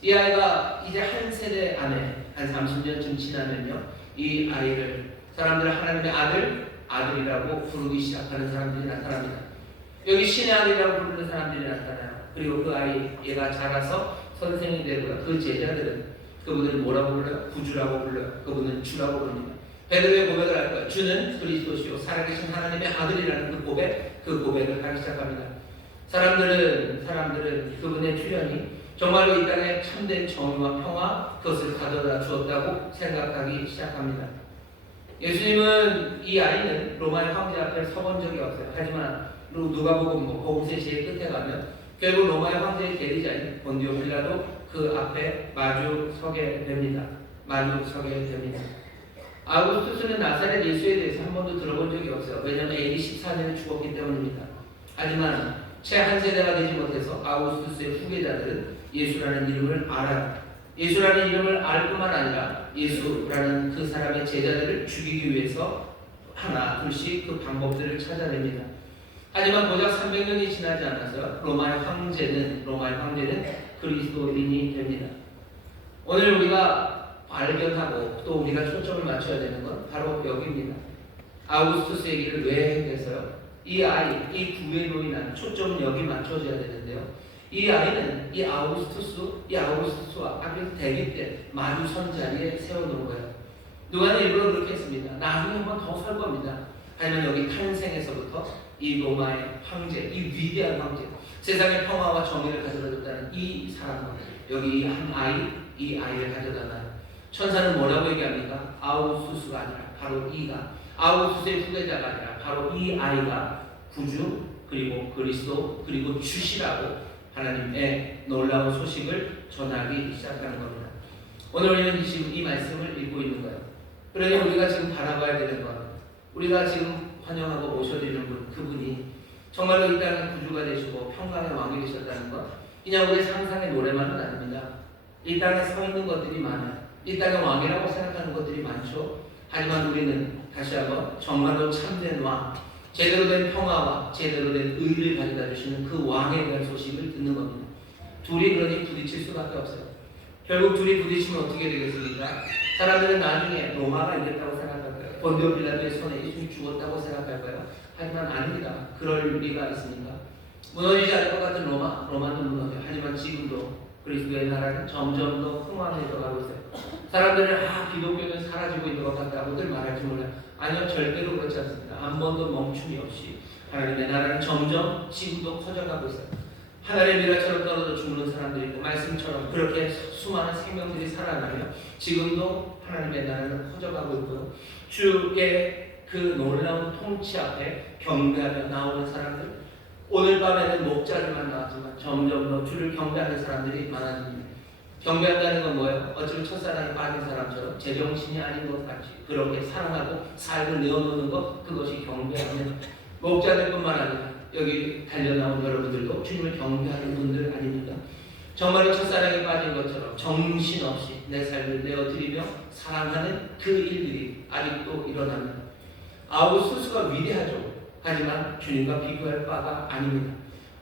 이 아이가 이제 한 세대 안에 한 30년쯤 지나면요, 이 아이를 사람들은 하나님의 아들이라고 부르기 시작하는 사람들이 나타납니다. 여기 신의 아들이라고 부르는 사람들이 나타나요. 그리고 그 아이 얘가 자라서 선생이 되고요. 그 제자들은 그분을 뭐라고 불러요? 구주라고 불러요. 그분은 주라고 부릅니다. 베드로의 고백을 할 거예요. 주는 그리스도시요 살아계신 하나님의 아들이라는 그 고백을 하기 시작합니다. 사람들은 그분의 출현이 정말로 이 땅에 참된 정의와 평화 그것을 가져다 주었다고 생각하기 시작합니다. 예수님은 이 아이는 로마의 황제 앞에 서본 적이 없어요. 하지만 누가복음 복음서의 제일 끝에 가면 결국 로마의 황제의 대리자인 본디오 빌라도 그 앞에 마주서게 됩니다. 아우구스투스는 나사렛 예수에 대해서 한 번도 들어본 적이 없어요. 왜냐하면 AD 14년에 죽었기 때문입니다. 하지만 채 한 세대가 되지 못해서 아우구스투스의 후계자들은 예수라는 이름을 알아요. 예수라는 이름을 알 뿐만 아니라 예수라는 그 사람의 제자들을 죽이기 위해서 하나 둘씩 그 방법들을 찾아냅니다. 하지만 고작 300년이 지나지 않아서 로마의 황제는 그리스도인이 됩니다. 오늘 우리가 발견하고 또 우리가 초점을 맞춰야 되는 건 바로 여기입니다. 아우구스투스 얘기를 왜 했겠어요? 이 구에 놓인 초점은 여기 맞춰져야 되는데요. 이 아이는 이 아우구스투스와 아주 대기 때 마주선 자리에 세워놓은 거예요. 누가는 일부러 그렇게 했습니다. 나중에 한번 더 설 겁니다. 하지만 여기 탄생에서부터 이 로마의 황제, 이 위대한 황제, 세상의 평화와 정의를 가져다줬다는 이 사람과 여기 이 아이를 가져다놔요. 천사는 뭐라고 얘기합니까? 아우구스투스가 아니라 바로 아우구스투스의 후계자가 아니라 바로 이 아이가 구주 그리고 그리스도 그리고 주시라고 하나님의 놀라운 소식을 전하기 시작하는 겁니다. 오늘 우리는 지금 이 말씀을 읽고 있는 거예요. 그러니 우리가 지금 바라봐야 되는 건 우리가 지금 환영하고 모셔드리는 분, 그분이 정말로 이 땅의 구주가 되시고 평강의 왕이 되셨다는 것, 그냥 우리 상상의 노래만은 아닙니다. 이 땅에 서 있는 것들이 많아요. 이 땅의 왕이라고 생각하는 것들이 많죠. 하지만 우리는 다시 한번 정말로 참된 왕, 제대로 된 평화와 제대로 된 의를 가져다 주시는 그 왕에 대한 소식을 듣는 겁니다. 둘이 그러니 부딪힐 수밖에 없어요. 결국 둘이 부딪히면 어떻게 되겠습니까? 사람들은 나중에 로마가 이겼다고 생각할 거예요. 본디오 빌라도의 손에 예수님이 죽었다고 생각할 거예요. 하지만 아닙니다. 그럴 리가 있습니까? 무너지지 않을 것 같은 로마도 무너져요. 하지만 지금도 그리스도의 나라는 점점 더 흥왕해져 가고 있어요. 사람들은 기독교는 사라지고 있는 것 같다고들 말할지 몰라요. 아니요, 절대로 그렇지 않습니다. 한 번도 멈춤이 없이 하나님의 나라는 점점 지금도 커져가고 있어요. 하늘의 미라처럼 떨어져 죽는 사람들이 있고 말씀처럼 그렇게 수많은 생명들이 살아나며 지금도 하나님의 나라는 커져가고 있고요. 주의 그 놀라운 통치 앞에 경배하며 나오는 사람들, 오늘 밤에는 목자들만 나왔지만 점점 더 주를 경배하는 사람들이 많아집니다. 경배한다는 건 뭐예요? 어쩌면 첫사랑에 빠진 사람처럼 제정신이 아닌 것 같이 그렇게 사랑하고 삶을 내어놓는 것, 그것이 경배하는 목자들뿐만 아니라 여기 달려나온 여러분들도 주님을 경배하는 분들 아닙니까? 정말로 첫사랑에 빠진 것처럼 정신없이 내 삶을 내어드리며 사랑하는 그 일들이 아직도 일어납니다. 아우구스투스가 위대하죠. 하지만 주님과 비교할 바가 아닙니다.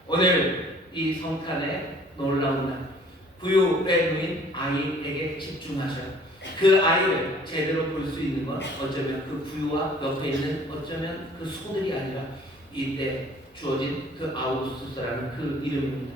오늘 이 성탄의 놀라운 날, 부유에 누인 아이에게 집중하셔요. 그 아이를 제대로 볼 수 있는 건 어쩌면 그 부유와 옆에 있는 어쩌면 그 소들이 아니라 이때 주어진 그 아우구스투스라는 그 이름입니다.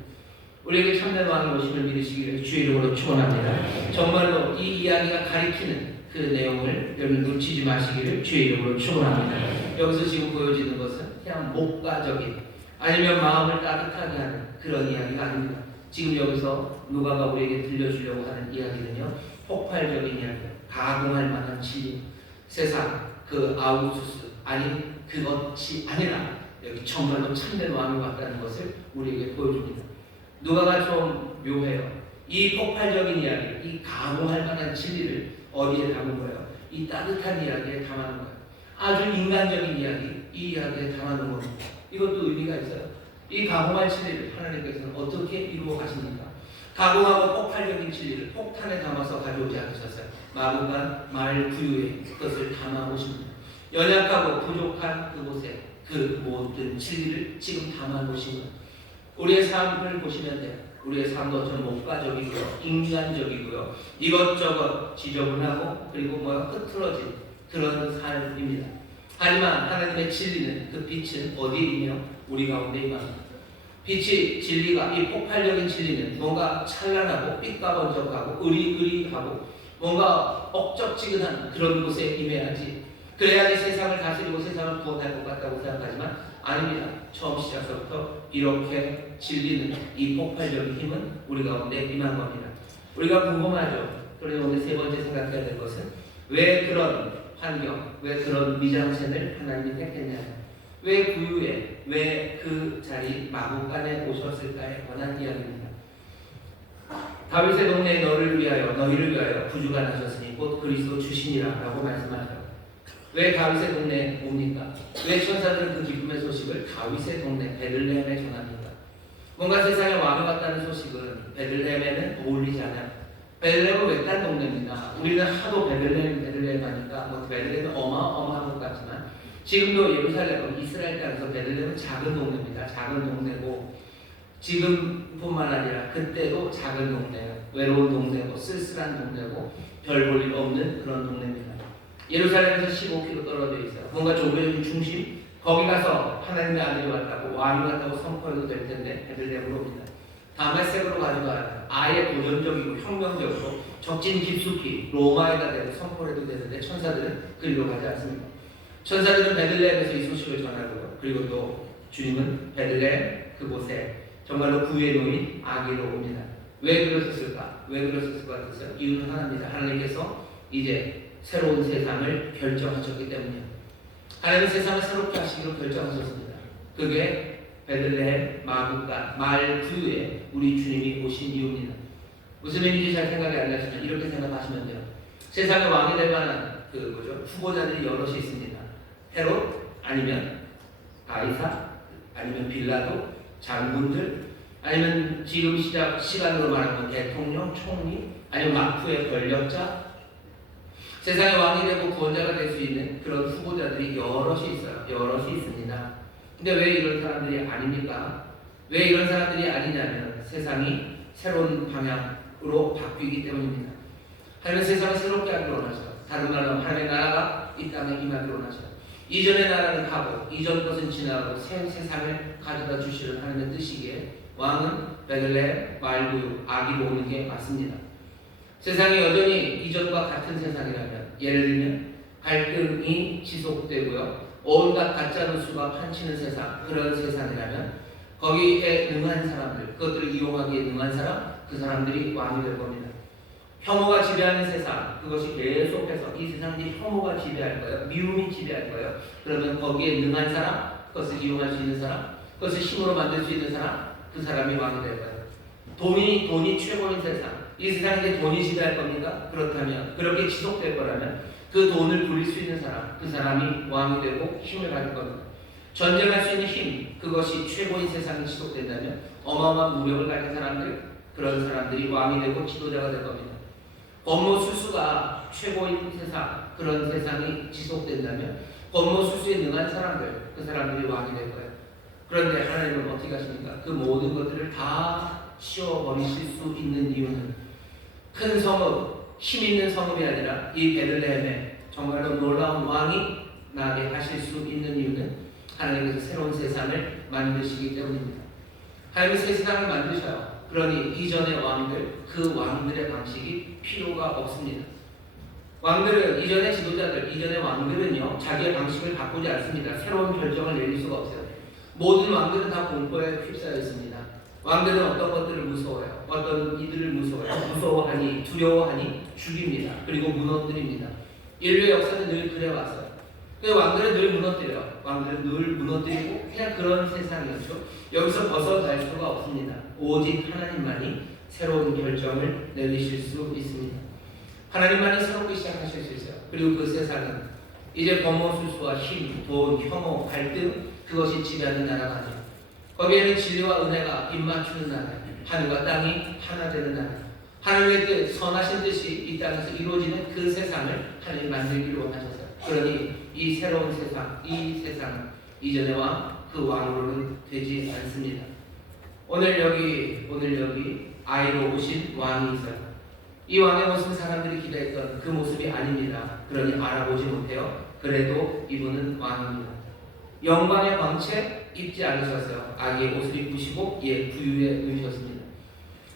우리에게 참된 왕이 오심을 믿으시기를 주의 이름으로 축원합니다. 정말로 이 이야기가 가리키는 그 내용을 여러분 놓치지 마시기를 주의 이름으로 축원합니다. 여기서 지금 보여지는 것은 그냥 목가적인 아니면 마음을 따뜻하게 하는 그런 이야기가 아닙니다. 지금 여기서 누가가 우리에게 들려주려고 하는 이야기는요, 폭발적인 이야기, 가공할 만한 진리, 세상 그 아우구스투스 아닌 그것이 아니라 여기 정말로 참된 왕이 왔다는 것을 우리에게 보여줍니다. 누가가 좀 묘해요. 이 폭발적인 이야기, 이 가공할 만한 진리를 어디에 담은 거예요? 이 따뜻한 이야기에 담아놓은 거예요. 아주 인간적인 이야기, 이 이야기에 담아놓은 겁니다. 이것도 의미가 있어요. 이 가공할 진리를 하나님께서는 어떻게 이루어 가십니까? 가공하고 폭발적인 진리를 폭탄에 담아서 가져오지 않으셨어요. 마구간 말 부유에 그것을 담아오십니다. 연약하고 부족한 그곳에 그 모든 진리를 지금 담아놓으신 거예요. 우리의 삶을 보시면 돼요. 우리의 삶도 좀 목가적이고요, 인간적이고요, 이것저것 지저분하고 그리고 흐트러진 그런 삶입니다. 하지만 하나님의 진리는 그 빛은 어디에 있며 우리 가운데 임합니다. 빛이 진리가 이 폭발적인 진리는 뭔가 찬란하고 삐까번쩍하고 으리으리하고 뭔가 억적지근한 그런 곳에 임해야지, 그래야지 세상을 다스리고 세상을 구원할 것 같다고 생각하지만 아닙니다. 처음 시작서부터 이렇게 진리는 이 폭발적인 힘은 우리 가운데 임한 겁니다. 우리가 궁금하죠. 그러니 오늘 세 번째 생각해야 될 것은 왜 그런 환경, 왜 그런 미장센을 하나님이 택했냐, 왜 부유에, 왜 그 자리 마구간에 오셨을까에 관한 이야기입니다. 다윗의 동네에 너희를 위하여 구주가 나셨으니 곧 그리스도 주시니라 라고 말씀하죠. 왜 다윗의 동네에 옵니까? 왜 천사들은 그 기쁨의 소식을 다윗의 동네 베들레헴에 전합니까? 뭔가 세상에 왕이 왔다는 소식은 베들레헴에는 어울리지 않아요. 베들레헴은 외딴 동네입니다. 우리는 하도 베들레헴 하니까 베들레헴은 어마어마한 것 같지만 지금도 예루살렘은 이스라엘 땅에서 베들레헴은 작은 동네입니다. 작은 동네고 지금뿐만 아니라 그때도 작은 동네예요. 외로운 동네고 쓸쓸한 동네고 별 볼 일 없는 그런 동네입니다. 예루살렘에서 15km 떨어져 있어요. 뭔가 종교적인 중심, 거기 가서 하나님의 아들이 왔다고, 왕이 왔다고 선포해도 될 텐데 베들레헴으로 옵니다. 다메섹으로 가져가요. 아예 도전적이고 혁명적으로 적진 깊숙이 로마에다 대고 선포를 해도 되는데 천사들은 그리로 가지 않습니다. 천사들은 베들레헴에서 이 소식을 전하고요. 그리고 또 주님은 베들레헴 그곳에 정말로 부유에 놓인 아기로 옵니다. 왜 그러셨을까? 왜 그러셨을 것 같았어요? 이유는 하나입니다. 하나님께서 이제 새로운 세상을 결정하셨기 때문이에요. 하나님은 세상을 새롭게 하시기로 결정하셨습니다. 그게 베들레헴 마구간 말 부유에 우리 주님이 오신 이유입니다. 무슨 의미인지 잘 생각이 안 나시면 이렇게 생각하시면 돼요. 세상의 왕이 될 만한 후보자들이 여럿이 있습니다. 헤롯 아니면 가이사 아니면 빌라도 장군들 아니면 지금 시간으로 말하면 대통령, 총리 아니면 마푸의 권력자, 세상의 왕이 되고 구원자가 될 수 있는 그런 후보자들이 여럿이 있어요. 여럿이 있습니다. 근데 왜 이런 사람들이 아닙니까? 왜 이런 사람들이 아니냐면 세상이 새로운 방향으로 바뀌기 때문입니다. 하나님은 세상을 새롭게 하기를 원하셔요. 다른 말로 하나님의 나라가 이 땅에 임하기를 원하셔요. 이전의 나라는 가고 이전 것은 지나가고 새 세상을 가져다 주시는 하나님의 뜻이기에 왕은 베들레헴 말구유 아기로 오는 게 맞습니다. 세상이 여전히 이전과 같은 세상이라면, 예를 들면 갈등이 지속되고요, 온갖 가짜 뉴스가 판치는 세상, 그런 세상이라면 거기에 능한 사람들, 그것들을 이용하기에 능한 사람, 그 사람들이 왕이 될 겁니다. 혐오가 지배하는 세상, 그것이 계속해서 이 세상이 혐오가 지배할 거예요. 미움이 지배할 거예요. 그러면 거기에 능한 사람, 그것을 이용할 수 있는 사람, 그것을 힘으로 만들 수 있는 사람, 그 사람이 왕이 될 거예요. 돈이 최고인 세상, 이 세상에 돈이 지배할 겁니까? 그렇다면, 그렇게 지속될 거라면 그 돈을 부릴 수 있는 사람, 그 사람이 왕이 되고 힘을 가질 겁니다. 전쟁할 수 있는 힘, 그것이 최고인 세상이 지속된다면 어마어마한 무력을 가진 사람들, 그런 사람들이 왕이 되고 지도자가 될 겁니다. 권모술수가 최고인 세상, 그런 세상이 지속된다면 권모술수에 능한 사람들, 그 사람들이 왕이 될 거예요. 그런데 하나님은 어떻게 하십니까? 그 모든 것들을 다 씌워버리실 수 있는 이유는 큰 성읍, 힘 있는 성읍이 아니라 이 베들레헴에 정말로 놀라운 왕이 나게 하실 수 있는 이유는 하나님께서 새로운 세상을 만드시기 때문입니다. 하나님은 새 세상을 만드셔요. 그러니 이전의 왕들, 그 왕들의 방식이 필요가 없습니다. 왕들은, 이전의 지도자들, 이전의 왕들은요, 자기의 방식을 바꾸지 않습니다. 새로운 결정을 내릴 수가 없어요. 모든 왕들은 다 공포에 휩싸여 있습니다. 왕들은 어떤 것들을 무서워해요. 어떤 이들을 무서워해요. 무서워하니, 두려워하니 죽입니다. 그리고 무너뜨립니다. 인류의 역사는 늘 그래왔어요. 그 왕들은 늘 무너뜨려요. 왕들은 늘 무너뜨리고 그냥 그런 세상이었죠. 여기서 벗어날 수가 없습니다. 오직 하나님만이 새로운 결정을 내리실 수 있습니다. 하나님만이 새롭게 시작하실 수 있어요. 그리고 그 세상은 이제 권모술수와 힘, 돈, 혐오, 갈등, 그것이 지배하는 나라가 아니에요. 거기에는 진리와 은혜가 입맞추는 나라예요. 하늘과 땅이 하나 되는 나라예요. 하나님의 뜻, 선하신 뜻이 이 땅에서 이루어지는 그 세상을 하나님 만들기를 원하셨어요. 그러니 이 새로운 세상, 이 세상은 이전의 왕, 그 왕으로는 되지 않습니다. 오늘 여기 아이로 오신 왕이 있어요. 이 왕의 모습은 사람들이 기대했던 그 모습이 아닙니다. 그러니 알아보지 못해요. 그래도 이분은 왕입니다. 영광의 광채 입지 않으셨어요. 아기의 옷을 입으시고 구유에 누우셨습니다.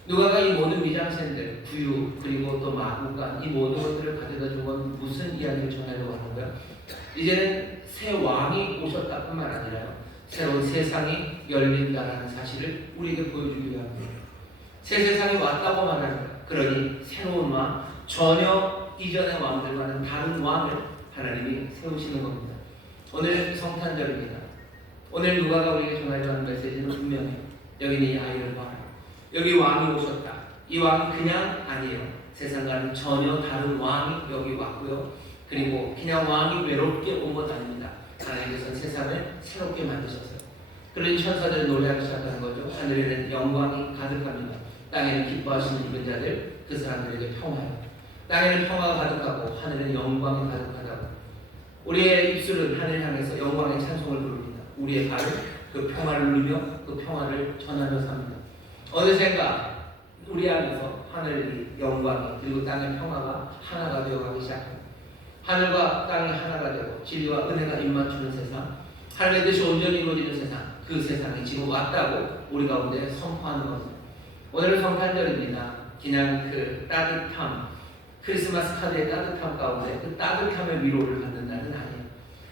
누가가 이 모든 미장센들, 구유, 그리고 또 마구간, 이 모든 것들을 가져다 준 건 무슨 이야기를 전하려고 하는 거예요? 이제는 새 왕이 오셨다 뿐만 아니라요, 새로운 세상이 열린다는 사실을 우리에게 보여주기 위함입니다. 새 세상이 왔다고 말하는 거예요. 그러니 새로운 왕, 전혀 이전의 왕들과는 다른 왕을 하나님이 세우시는 겁니다. 오늘 성탄절입니다. 오늘 누가가 우리에게 전하려 하는 메시지는 분명해요. 여기는 이 아이를 봐라. 여기 왕이 오셨다. 이 왕이 그냥 아니에요. 세상과는 전혀 다른 왕이 여기 왔고요. 그리고 그냥 왕이 외롭게 온 것 아닙니다. 하나님께서는 세상을 새롭게 만드셨어요. 그러니 천사들은 노래하기 시작하는 거죠. 하늘에는 영광이 가득합니다. 땅에는 기뻐하시는 입은 자들, 그 사람들에게 평화요. 땅에는 평화가 가득하고 하늘에는 영광이 가득하다고. 우리의 입술은 하늘 향해서 영광의 찬송을 부릅니다. 우리의 발은 그 평화를 누리며 그 평화를 전하며 삽니다. 어느샌가 우리 안에서 하늘의 영광이, 그리고 땅의 평화가 하나가 되어가기 시작합니다. 하늘과 땅이 하나가 되고 진리와 은혜가 입맞추는 세상, 하늘의 뜻이 온전히 이루어지는 세상, 그 세상이 지금 왔다고 우리 가운데 선포하는 겁니다. 오늘은 성탄절입니다. 그냥 그 따뜻함, 크리스마스 카드의 따뜻함 가운데 그 따뜻함의 위로를 받는 날은 아니에요.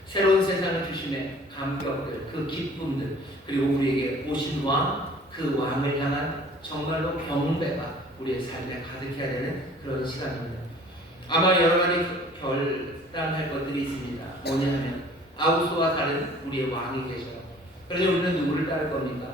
새로운 세상을 주심의 감격들, 그 기쁨들, 그리고 우리에게 오신 왕, 그 왕을 향한 정말로 경배가 우리의 삶에 가득해야 되는 그런 시간입니다. 아마 여러 가지 결단할 것들이 있습니다. 뭐냐 하면 아구스와 다른 우리의 왕이 계셔요. 그러니 우리는 누구를 따를 겁니까?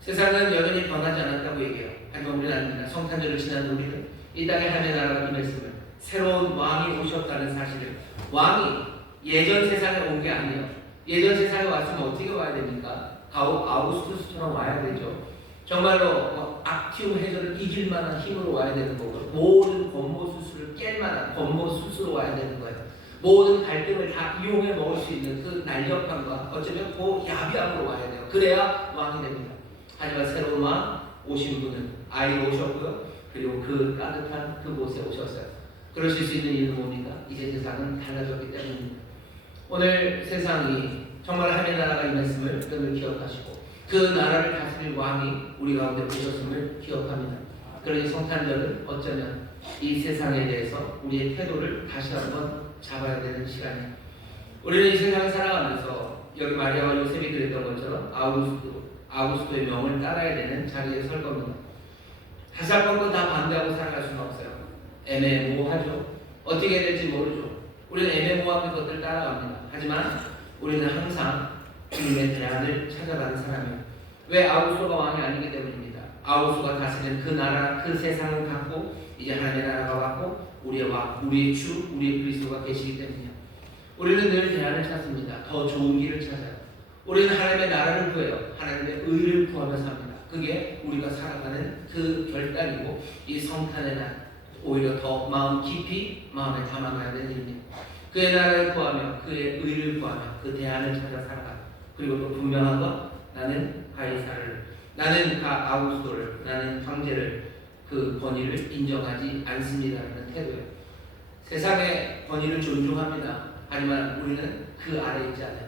세상은 여전히 변하지 않았다고 얘기해요. 하지만 우리는 아닙니다. 성탄절을 지난 우리는 이 땅에 하나님의 나라가 임했음을, 새로운 왕이 오셨다는 사실을, 왕이 예전 세상에 온 게 아니에요. 예전 세상에 왔으면 어떻게 와야 됩니까? 아우구스투스처럼 와야 되죠. 정말로 악티움 해저를 이길 만한 힘으로 와야 되는 거고요. 모든 권모 수술을 깰 만한 권모 수술로 와야 되는 거예요. 모든 갈등을 다 이용해 먹을 수 있는 그 날렵함과 어쩌면 그 야비함으로 와야 돼요. 그래야 왕이 됩니다. 하지만 새로운 왕 오신 분은 아이로 오셨고요. 그리고 그 따뜻한 그곳에 오셨어요. 그러실 수 있는 이유는 뭡니까? 이제 세상은 달라졌기 때문입니다. 오늘 세상이 정말 하나님의 나라가 임했음을 늘 기억하시고 그 나라를 다스릴 왕이 우리 가운데 오셨음을 기억합니다. 그러니 성탄절은 어쩌면 이 세상에 대해서 우리의 태도를 다시 한번 잡아야 되는 시간이에요. 우리는 이 세상을 살아가면서 여기 마리아와 요셉이 그랬던 것처럼 아우구스토의 명을 따라야 되는 자리에 설 겁니다. 다시 한 번도 다 반대하고 살아갈 수는 없어요. 애매모호하죠. 어떻게 될지 모르죠. 우리는 애매모호한 것들을 따라갑니다. 하지만 우리는 항상 주님의 대안을 찾아가는 사람이에요. 왜? 아우구스토가 왕이 아니기 때문입니다. 아우구스토가 다스리는 그 나라, 그 세상을 갖고 이제 하나님의 나라가 왔고 우리의 왕, 우리의 주, 우리의 그리스도가 계시기 때문이에요. 우리는 늘 대안을 찾습니다. 더 좋은 길을 찾아요. 우리는 하나님의 나라를 구해요. 하나님의 의를 구하며 삽니다. 그게 우리가 살아가는 그 결단이고 이 성탄의 날 오히려 더 마음 깊이 마음에 담아가야 되는 일입니다. 그의 나라를 구하며 그의 의를 구하며 그 대안을 찾아 살아가요. 그리고 또 분명한 것, 나는 가이사를, 나는 아우구스토를, 나는 황제를, 그 권위를 인정하지 않습니다라는 태도예요. 세상의 권위를 존중합니다. 하지만 우리는 그 아래에 있지 않아요.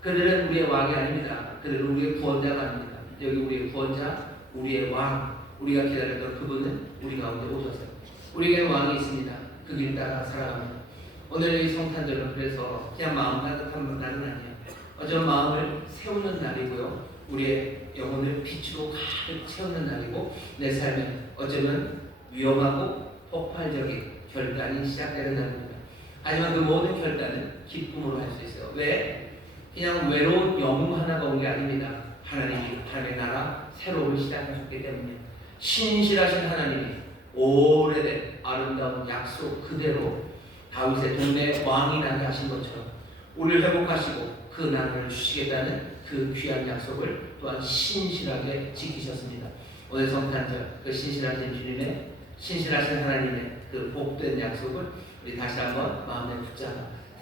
그들은 우리의 왕이 아닙니다. 그들은 우리의 구원자가 아닙니다. 여기 우리의 구원자, 우리의 왕, 우리가 기다렸던 그분은 우리 가운데 오셨어요. 우리에게 왕이 있습니다. 그 길 따라 살아갑니다. 오늘 이 성탄절은 그래서 그냥 마음 따뜻한 날은 아니에요. 어쩌면 마음을 세우는 날이고요. 우리의 영혼을 빛으로 가득 채우는 날이고 내 삶에 어쩌면 위험하고 폭발적인 결단이 시작되는 날입니다. 하지만 그 모든 결단은 기쁨으로 할 수 있어요. 왜? 그냥 외로운 영웅 하나가 온 게 아닙니다. 하나님이 하나님의 나라 새로움을 시작하셨기 때문에 신실하신 하나님이 오래된 아름다운 약속 그대로 다윗의 동네 왕이 나게 하신 것처럼 우리를 회복하시고 그 나라를 주시겠다는 그 귀한 약속을 또한 신실하게 지키셨습니다. 오늘 성탄절 그 신실하신 주님의 신실하신 하나님의 그 복된 약속을 우리 다시 한번 마음에 붙잡아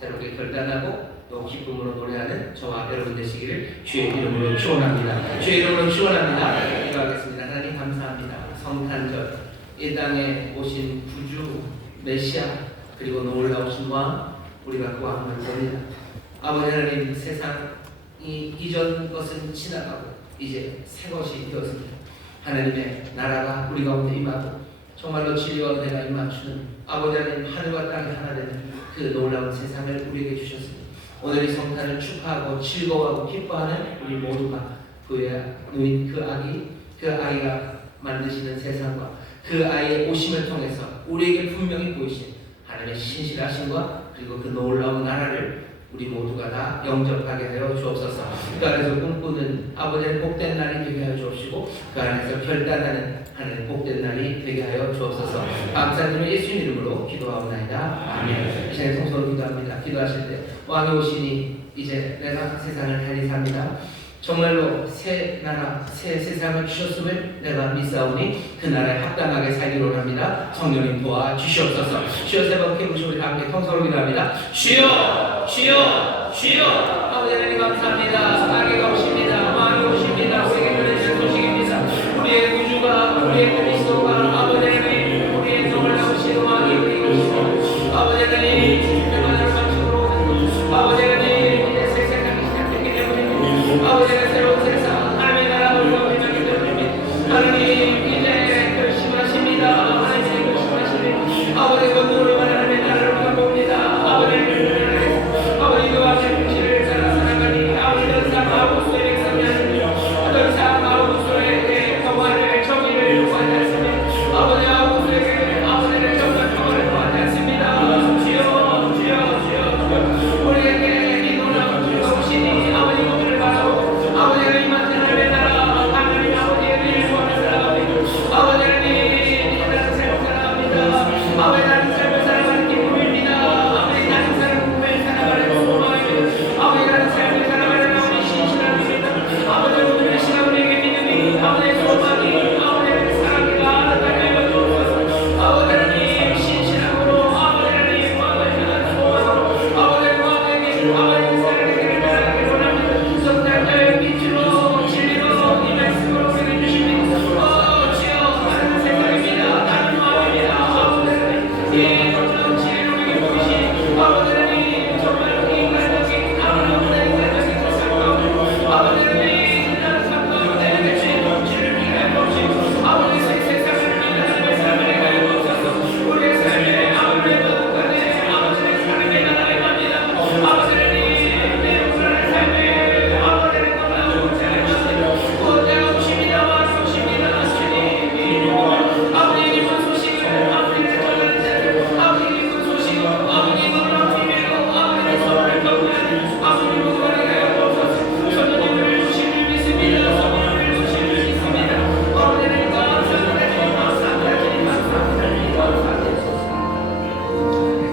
새롭게 결단하고 또 기쁨으로 노래하는 저와 여러분 되시기를 주의 이름으로 축원합니다. 주의 이름으로 축원합니다. 기도하겠습니다. 하나님 감사합니다. 성탄절 이 땅에 오신 구주 메시아 그리고 놀라우신 왕 우리가 그 왕을 봅니다. 아버지 하나님 세상이 이전 것은 지나가고 이제 새 것이 되었습니다. 하나님의 나라가 우리 가운데 임하고 정말로 진리와 은혜가 임맞추는 아버지 하나님 하늘과 땅이 하나 되는 그 놀라운 세상을 우리에게 주셨습니다. 오늘 이 성탄을 축하하고 즐거워하고 기뻐하는 우리 모두가 그 아이가 만드시는 세상과 그 아이의 오심을 통해서 우리에게 분명히 보이신 하나님의 신실하심과 그리고 그 놀라운 나라를 우리 모두가 다 영접하게 하여 주옵소서. 그 안에서 꿈꾸는 아버지의 복된 날이 되게 하여 주옵시고 그 안에서 결단하는 하나님의 복된 날이 되게 하여 주옵소서. 감사드리며 예수님 이름으로 기도하옵나이다. 아멘. 이 시간에 성소로 기도합니다. 기도하실 때 왕이 오시니 이제 내가 세상을 달리 삽니다. 정말로 새 나라, 새 세상을 주셨음을 내가 믿사오니 그 나라에 합당하게 살기로 합니다. 성령님 도와 주시옵소서. 주여 세 번 깨우시고 우리 함께 통성으로 기도합니다. 주여, 주여, 주여. 아버지 하나님 감사합니다. 마귀가 오십니다. 왕이 오십니다. 우리에게 전해진 소식입니다. 우리의 구주가, 우리의 그리스도가 아버지 하나님, 우리의 놀라우신 왕이 우리에게 오시고 아버지 하나님 주님께만 열방식으로 오는 아버지 하나님 이제 새 세상이 시작되기 때문에 아버지 새로운 세상 하나님의 나라가 우리가 되기 때문입니다. 하나님 이제 결심하십니다. 하나님 결심하십니다. 아버지 건너로 하나님의 나라를 우리가 봅니다. 아버지 그 앞에 불씨를 살아가니 아버지 연상하고 아버지 사랑을 바라기 원합니다. 성탄절 빛으로 진리로 이 말씀으로 우리를 주시니 주여 다른 세상입니다. 다른 마음입니다. 아버지는 이 모든 진리를 우리에게 보이시니 아버지는 정말로 인간적인 아무나 인간적인 것을 아버지는 이 인간 삶도 내게 주의 진리를 위하여 보시고 아버지 세상을 위하여 삶을 위하여 보소서. 우리의 삶에 아무리 모든 아버지의 사랑의 나라를 갑니다. 아버지는 내 불안한 삶에 아버지는 너무나 잘하십니다. 구원자가 오십니다. 와서 오십니다. 주님 아버지 기쁜 소식을 아버지를 전하는 자들 아버지 기쁜 소식을 아버지 놀라운 비밀로 아버지의 선물을 경배하는 아버지 무관하게 하여 주옵소서. 선생님을 주신 줄 믿습니다. 선생님을 주신 줄 믿습니다. 아버지는 감사합니다. 주님 감사합니다. 주님 감사합니다. 주님 감사합니다.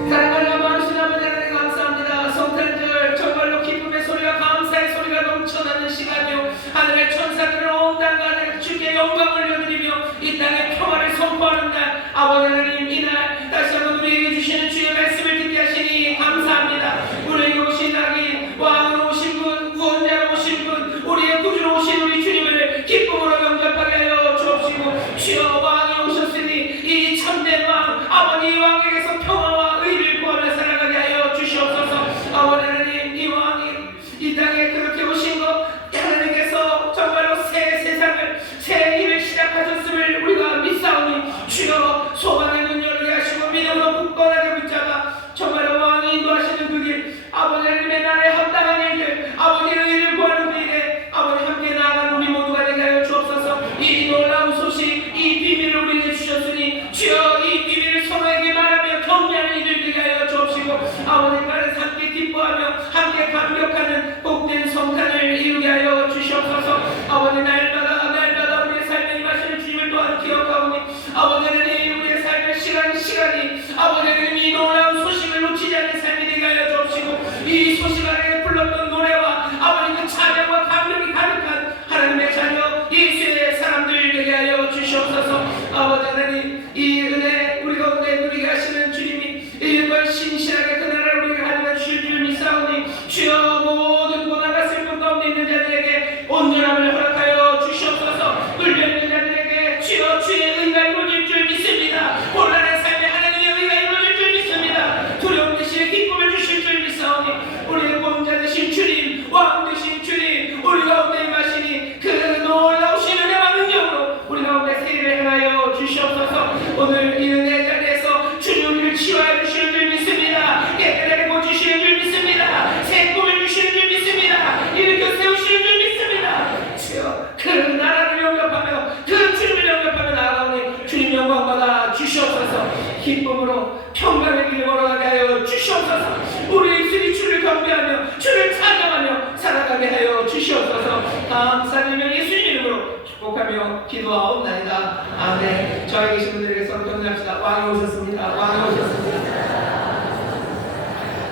사랑하는 아버지 하나님 감사합니다. 성탄절 정말로 기쁨의 소리와 감사의 소리가 넘쳐나는 시간이요 하늘의 천사들을 온 땅과 하늘 주께 영광을 올려드리며 이 땅의 평화를 선포하는 날 아버지 하나님 이날 다시 한번 우리에게 주시는 주의 말씀을 듣게 하시니 감사합니다. 우리에게 오신 낙인 왕으로 오신 분 구원자로 오신 분 우리의 구주로 오신 우리 주님을 기쁨으로 영접하게 하여 주옵시고 주여 왕이 오셨으니 이 참된 왕 아버지 왕에게서 평화와 의를 구하며 살아가게 하여 주시옵소서. 아버지 하나님 이 왕이 이 땅에 그렇게 오신 것 하나님께서 정말로 새 세상을 새 일을 시작하셨음을 우리가 믿사오니 주여 소망의 문 열게 하시고 믿음으로 굳건하게 붙잡아 정말로 왕이 인도하시는 그 길 아버지 하나님의 나라에 합당한 일들 아버지의 의를 구하는 그 일에 아버지 함께 나아가는 우리 모두가 되게 하여 주옵소서. 이 놀라운 소식 이 비밀을 우리에게 주셨으니 주여 이 비밀을 서로에게 말하며 격려하는 이들 되게 하여 주옵시고 아버지 나라에서 함께 기뻐하며 함께 감격하는 복된 성탄을 이루게 하여 주시옵소서. 아버지 날마다 우리의 삶에 임하시는 주님을 또한 기억하오니 아버지 하나님 우리의 삶의 시간이 아버지 하나님 이 놀라운 소식을 놓치지 않는 삶이 되게 하여 주옵시고 이 소식 안에 불렀던 노래와 아버지 그 찬양과 감격이 가득한 하나님의 자녀 예수의 사람들 되게 하여 주시옵소서. 아버지 하나님 이 은혜 우리 가운데 누리게 하시는 주님이 일번 신실하게 그 나라를 우리에게 가져다 주실 줄 믿사오니 주여 모든 고난과 슬픔 가운데 있는 자들에게 온전함을 허락하여 주시옵소서. 뚫려 있는 자들에게 주여 주의 의가 이루어질 줄 믿습니다. 혼란의 삶에 하나님의 의가 이루어질 줄 믿습니다. 두려움 대신에 기쁨을 주실 줄 믿사오니 우리의 보험자 되신 주님 왕 되신 주님 우리 가운데 임하시니 그 놀라우신 은혜와 능력으로 우리 가운데 세일을 행하여 주시옵소서. 오늘 이 은혜 자리에서 주님 우리를 치유하여 주시는 줄 믿습니다. 깨끗하게 고치시는 줄 믿습니다. 새 꿈을 주시는 줄 믿습니다. 일으켜 세우시는 줄 믿습니다. 주여 그 나라를 영접하며 그 주님을 영접하며 나아가오니 주님 영광 받아 주시옵소서. 기쁨으로 평강의 길을 걸어가게 하여 주시옵소서. 우리 입술이 주를 경배하며 주를 찬양하며 살아가게 하여 주시옵소서. 감사드리며 예수님 이름으로 축복하며 기도하옵나이다. 아멘. 저희 계신 분들에게서 경배합시다. 왕이 오셨습니다. 왕이 오셨습니다.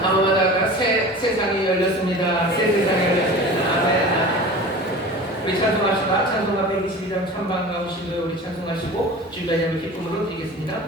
아무마다가 새 세상이 열렸습니다. 새 세상이 열렸습니다. 아멘. 우리 찬송합시다. 찬송가 122장 찬방 가오신 분 우리 찬송하시고 주님의 기쁨으로 드리겠습니다.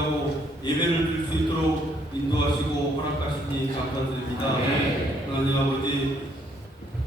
예배하고 예배를 드릴 수 있도록 인도하시고 허락하시니 감사드립니다. 하나님 아버지,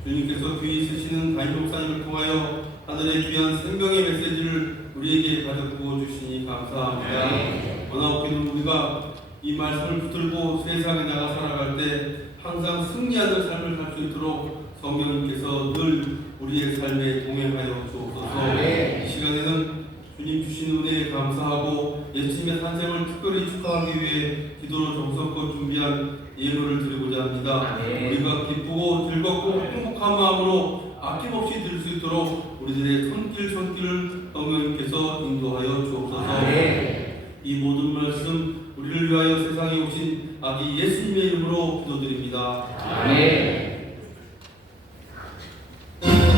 주님께서 귀히 쓰시는 담임 목사님을 통하여 하늘의 귀한 생명의 메시지를 우리에게 가져 부어주시니 감사합니다. 원하옵기는 우리가 이 말씀을 붙들고 세상에 나가 살아갈 때 항상 승리하는 삶을 살 수 있도록 성령님께서 늘 우리의 삶에 동행하여 주옵소서. 이 시간에는 주님 주신 은혜에 감사하고 예수님의 탄생을 특별히 축하하기 위해 기도로 정성껏 준비한 예물을 드리고자 합니다. 우리가 기쁘고 즐겁고 행복한 마음으로 아낌없이 드릴 수 있도록 우리들의 손길을 성령님께서 인도하여 주옵소서. 이 모든 말씀 우리를 위하여 세상에 오신 아기 예수님의 이름으로 기도드립니다. 아멘. Yeah.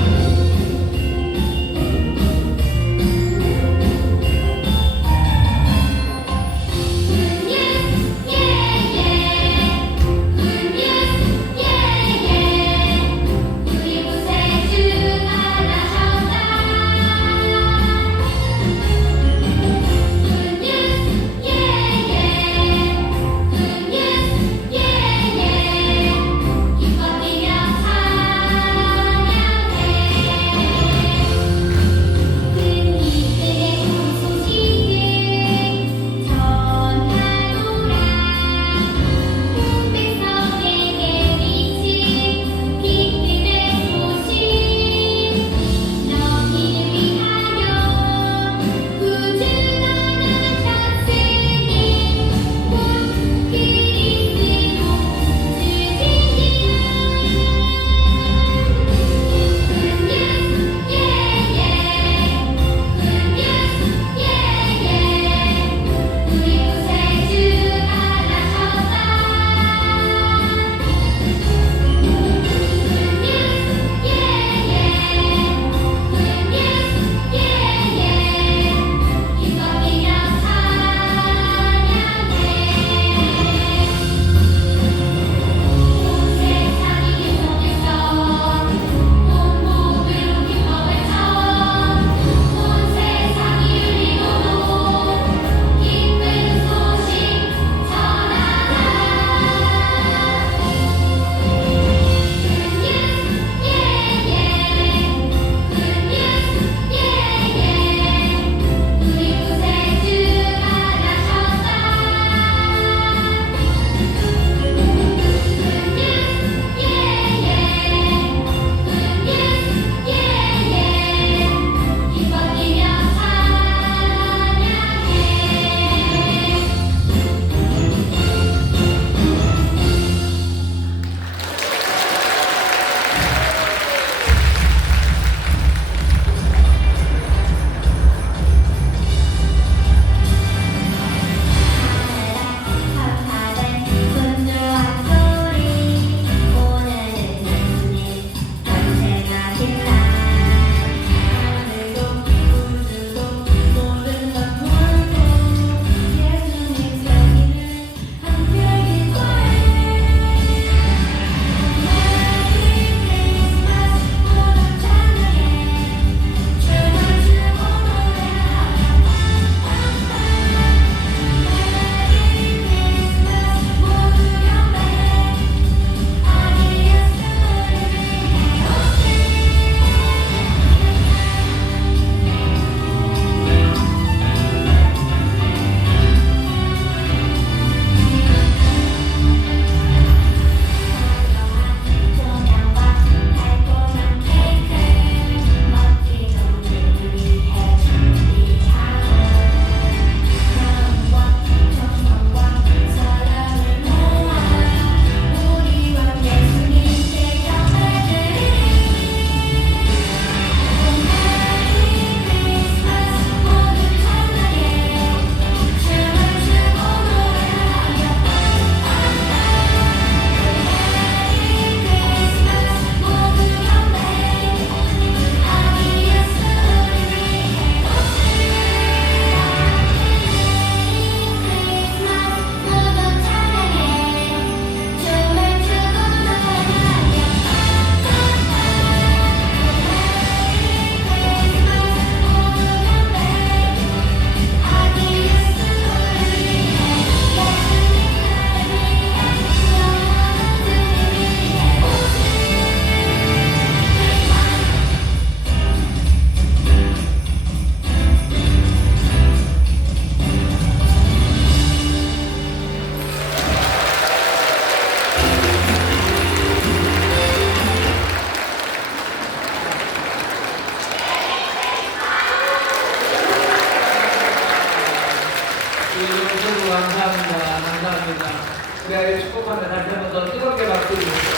우리 아이를 축복하며 다시 한번 더 뜨겁게 박수 주십시오.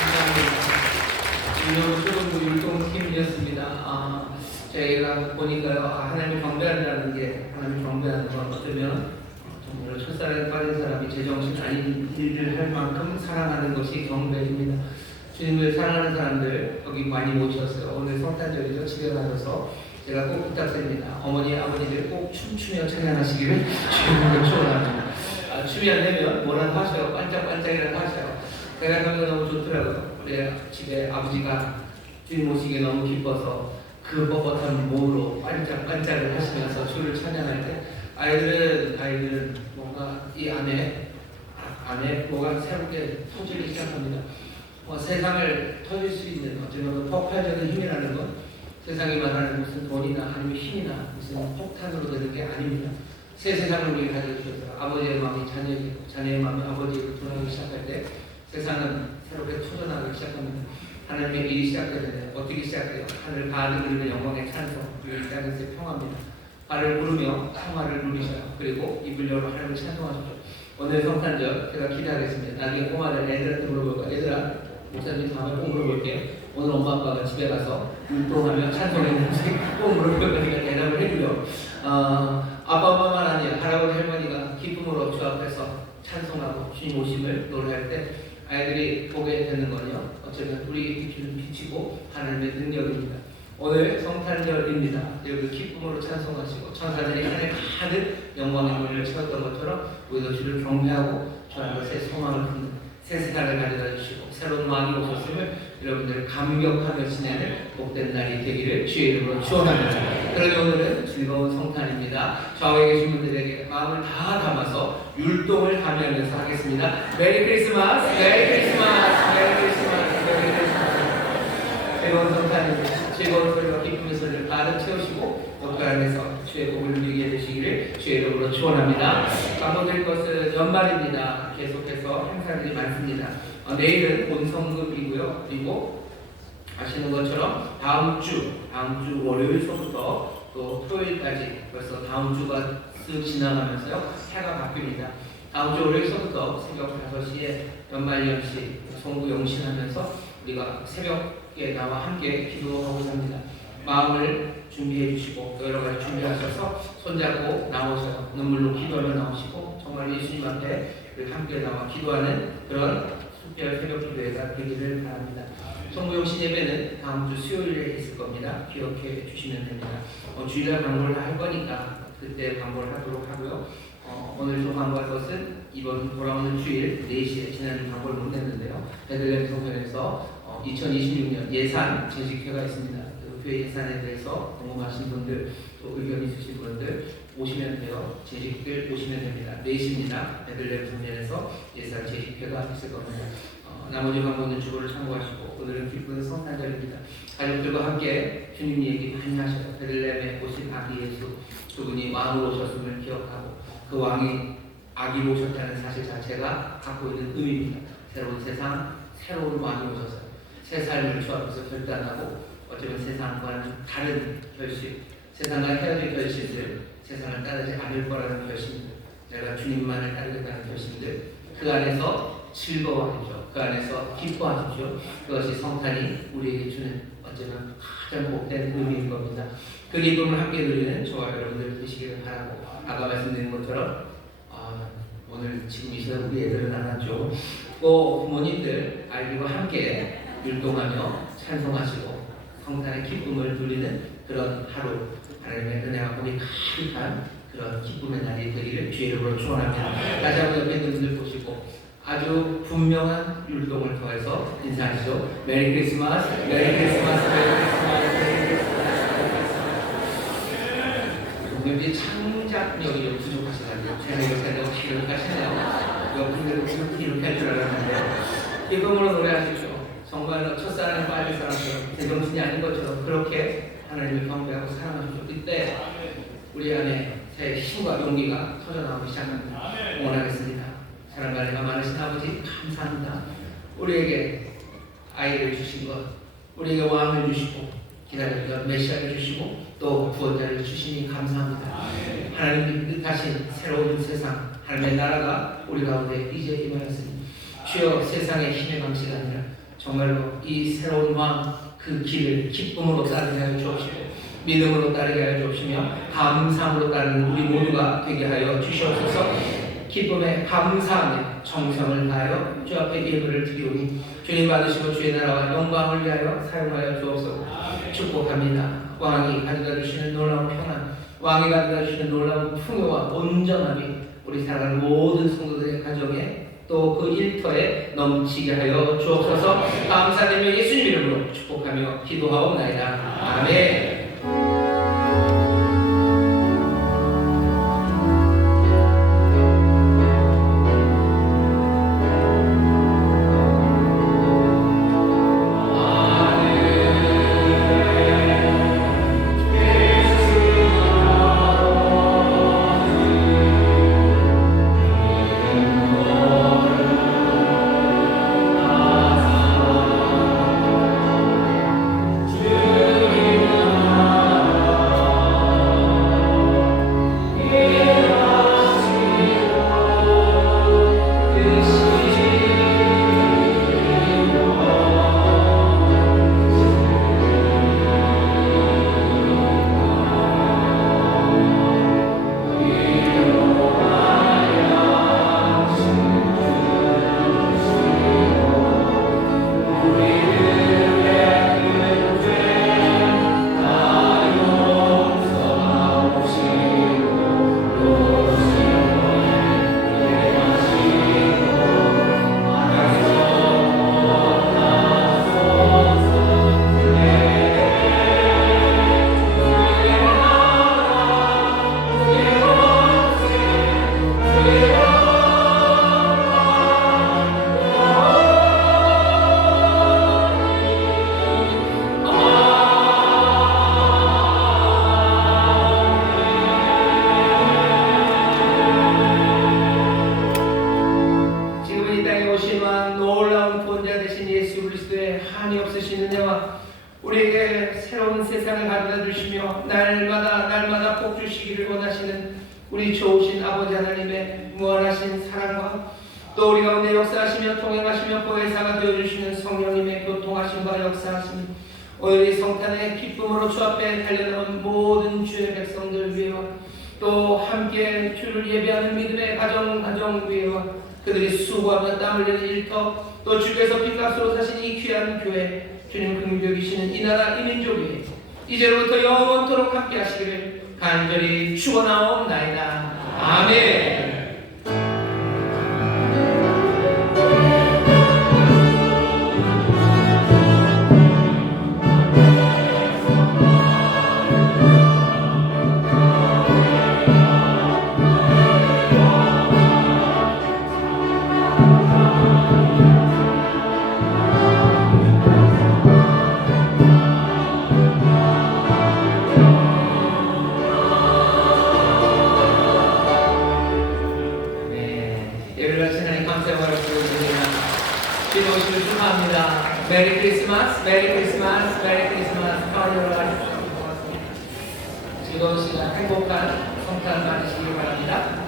감사합니다. 초등부 율동팀이었습니다. 저희가 보니까요, 하나님을 경배한다는 게, 하나님을 경배하는 건 어쩌면 정말 첫사랑에 빠진 사람이 제정신 아닌 일을 할 만큼 사랑하는 것이 경배입니다. 주님을 사랑하는 사람들 여기 많이 모셨어요. 오늘 성탄절이죠. 집에 가셔서 제가 꼭 부탁드립니다. 어머니, 아버지들 꼭 춤추며 찬양하시기를 주님으로 축원합니다. 춤이 안 되면 뭐라도 하셔요. 반짝반짝이라도 하셔요. 제가 하면 너무 좋더라고요. 우리 집에 아버지가 주님 오시기에 너무 기뻐서 그 뻣뻣한 몸으로 반짝반짝을 하시면서 주를 찬양할 때 아이들은 뭔가 이 안에 뭐가 새롭게 터지기 시작합니다. 세상을 터질 수 있는 어쩌면 폭발적인 힘이라는 건 세상이 말하는 무슨 돈이나 아니면 힘이나 무슨 폭탄으로 되는 게 아닙니다. 새 세상을 우리 가져주셔서 아버지의 마음이 자녀에게, 자녀의 마음이 아버지에게 돌아가기 시작할 때 세상은 새롭게 터져나가기 시작합니다. 하나님의 일이 시작되는데 어떻게 시작해요? 하늘 가득 누리는 영광의 찬송, 이 땅에서의 평화입니다. 발을 부르며 평화를 누리셔요. 그리고 입을 열어 하나님을 찬송하십시오. 오늘 성탄절 제가 기대하겠습니다. 나중에 꼬마들 애들한테 물어볼 거야. 얘들아, 목사님 다음에 꼭 물어볼게요. 오늘 엄마 아빠가 집에 가서 율동하며 찬송했는지 꼭 물어볼 거니까 대답을 해주려. 아빠 엄마만 아니야. 할아버지 할머니가 기쁨으로 주 앞에서 찬송하고 주님 오심을 노래할 때 아이들이 보게 되는 거요. 어쩌면 우리에게 주는 빛이고 하나님의 능력입니다. 오늘 성탄절입니다. 여러분 기쁨으로 찬송하시고 천사들이 하늘 가득 영광의 문을 채웠던 것처럼 우리도 주를 경배하고 주 안에 새 소망을 품는 새 세상을 가져다 주시고 새로운 왕이 오셨음을 여러분들 감격하며 지내는 복된 날이 되기를 주의 이름으로 축원합니다. 그러니 오늘은 즐거운 성탄입니다. 좌우에 계신 분들에게 마음을 다 담아서 율동을 감회하면서 하겠습니다. 메리 크리스마스, 메리 크리스마스, 메리 크리스마스, 메리 크리스마스. 즐거운 성탄입니다. 즐거운 소리와 기쁨의 소리를 가득 채우시고 그 안에서 주의 복을 누리게 되시기를 주의 이름으로 축원합니다. 강조드릴 것은 연말입니다. 계속해서 행사들이 많습니다. 내일은 본성급이고요. 그리고 아시는 것처럼 다음 주 월요일서부터 또 토요일까지 벌써 다음 주가 쓱 지나가면서요. 해가 바뀝니다. 다음 주 월요일서부터 새벽 5시에 연말연시 송구 영신하면서 우리가 새벽에 나와 함께 기도하고자 합니다. 마음을 준비해 주시고 여러 가지 준비하셔서 손잡고 나오셔서 눈물로 기도하며 나오시고 정말 예수님 앞에 함께 나와 기도하는 그런 특별 새벽 기도회가 되기를 바랍니다. 송구영신 예배는 다음 주 수요일에 있을 겁니다. 기억해 주시면 됩니다. 주일날 광고를 할 거니까 그때 광고를 하도록 하고요. 오늘 좀 광고할 것은 이번 돌아오는 주일 4시에 지난주 광고를 못 냈는데요. 베들레헴 성전에서 2026년 예산 재직회가 있습니다. 교회 예산에 대해서 궁금하신 분들 또 의견 있으신 분들 오시면 돼요. 재직들 오시면 됩니다. 4시입니다. 베들레헴 성전에서 예산 재직회가 있을 겁니다. 나머지 광고는 주보를 참고하시고 오늘은 기쁜 성탄절입니다. 가족들과 함께 주님 얘기 많이 하셔요. 베들레헴에 오신 아기 예수 그분이 왕으로 오셨음을 기억하고 그 왕이 아기로 오셨다는 사실 자체가 갖고 있는 의미입니다. 새로운 세상, 새로운 왕이 오셔서 새 삶을 주 앞에서 결단하고 어쩌면 세상과는 다른 결심, 세상과 헤어질 결심들, 세상을 따르지 않을 거라는 결심들, 내가 주님만을 따르겠다는 결심들, 그 안에서 즐거워하십시오. 그 안에서 기뻐하십시오. 그것이 성탄이 우리에게 주는 어쩌면 가장 복된 의미인 겁니다. 그 기쁨을 함께 누리는 저와 여러분들 되시기를 바라고 아까 말씀드린 것처럼 오늘 지금 이 시간 우리 애들은 안 왔죠. 또 부모님들 아이들과 함께 율동하며 찬송하시고 성탄의 기쁨을 누리는 그런 하루 하나님의 은혜와 복이 가득한 그런 기쁨의 날이 되기를 주의 이름으로 축원합니다. 다시 한번 옆에 있는 분들 보시고 아주 분명한 율동을 통해서 인사하시죠. 메리 크리스마스, 메리 크리스마스, 메리 크리스마스, 메리 크리스마스. 왠지 창작력이 좀 부족하시다고요. 제가 이렇게 하려고 이렇게 하시네요. 여러분들은 이렇게 할 줄 알았는데 기쁨으로 노래하십시오. 정말로 첫사랑에 빠질 사람처럼 제정신이 아닌 것처럼 그렇게 하나님을 경배하고 사랑하십시오. 이때 우리 안에 새 힘과 용기가 터져나오기 시작합니다. 응원하겠습니다. 사랑과 은혜가 많으신 아버지 감사합니다. 우리에게 아이를 주신 것, 우리에게 왕을 주시고 기다렸던 메시아를 주시고 또 구원자를 주시니 감사합니다. 하나님이 뜻하신 새로운 세상, 하나님의 나라가 우리 가운데 이제 임하였으니 주여 세상의 힘의 방식이 아니라 정말로 이 새로운 왕 그 길을 기쁨으로 따르게 하여 주옵시고 믿음으로 따르게 하여 주옵시며 감사함으로 따르는 우리 모두가 되게 하여 주시옵소서. 기쁨에 감사하며 정성을 다하여 주 앞에 예배를 드리오니 주님 받으시고 주의 나라와 영광을 위하여 사용하여 주옵소서. 축복합니다. 왕이 가져다 주시는 놀라운 평안, 왕이 가져다 주시는 놀라운 풍요와 온전함이 우리 사랑하는 모든 성도들의 가정에 또 그 일터에 넘치게 하여 주옵소서. 감사드리며 예수님 이름으로 축복하며 기도하옵나이다. 아멘. 우리에게 새로운 세상을 가져다 주시며 날마다 복 주시기를 원하시는 우리 좋으신 아버지 하나님의 무한하신 사랑과 또 우리 가운데 역사하시며 통행하시며 보혜사가 되어주시는 성령님의 교통하심과 역사하심, 오늘 이 성탄의 기쁨으로 주 앞에 달려나온 모든 주의 백성들 위에와 또 함께 주를 예배하는 믿음의 가정 위에와 그들이 수고하며 땀 흘리는 일터, 또 주께서 핏값으로 사신 이 귀한 교회, 주님 긍휼히 여기시는 이 나라 이 민족 위에 이제로부터 영원토록 함께 하시기를 간절히 축원하옵나이다. 아멘. 메리 크리스마스, 메리 크리스마스, 메리 크리스마스. 즐거운 시간, 행복한 성탄 맞으시기 바랍니다.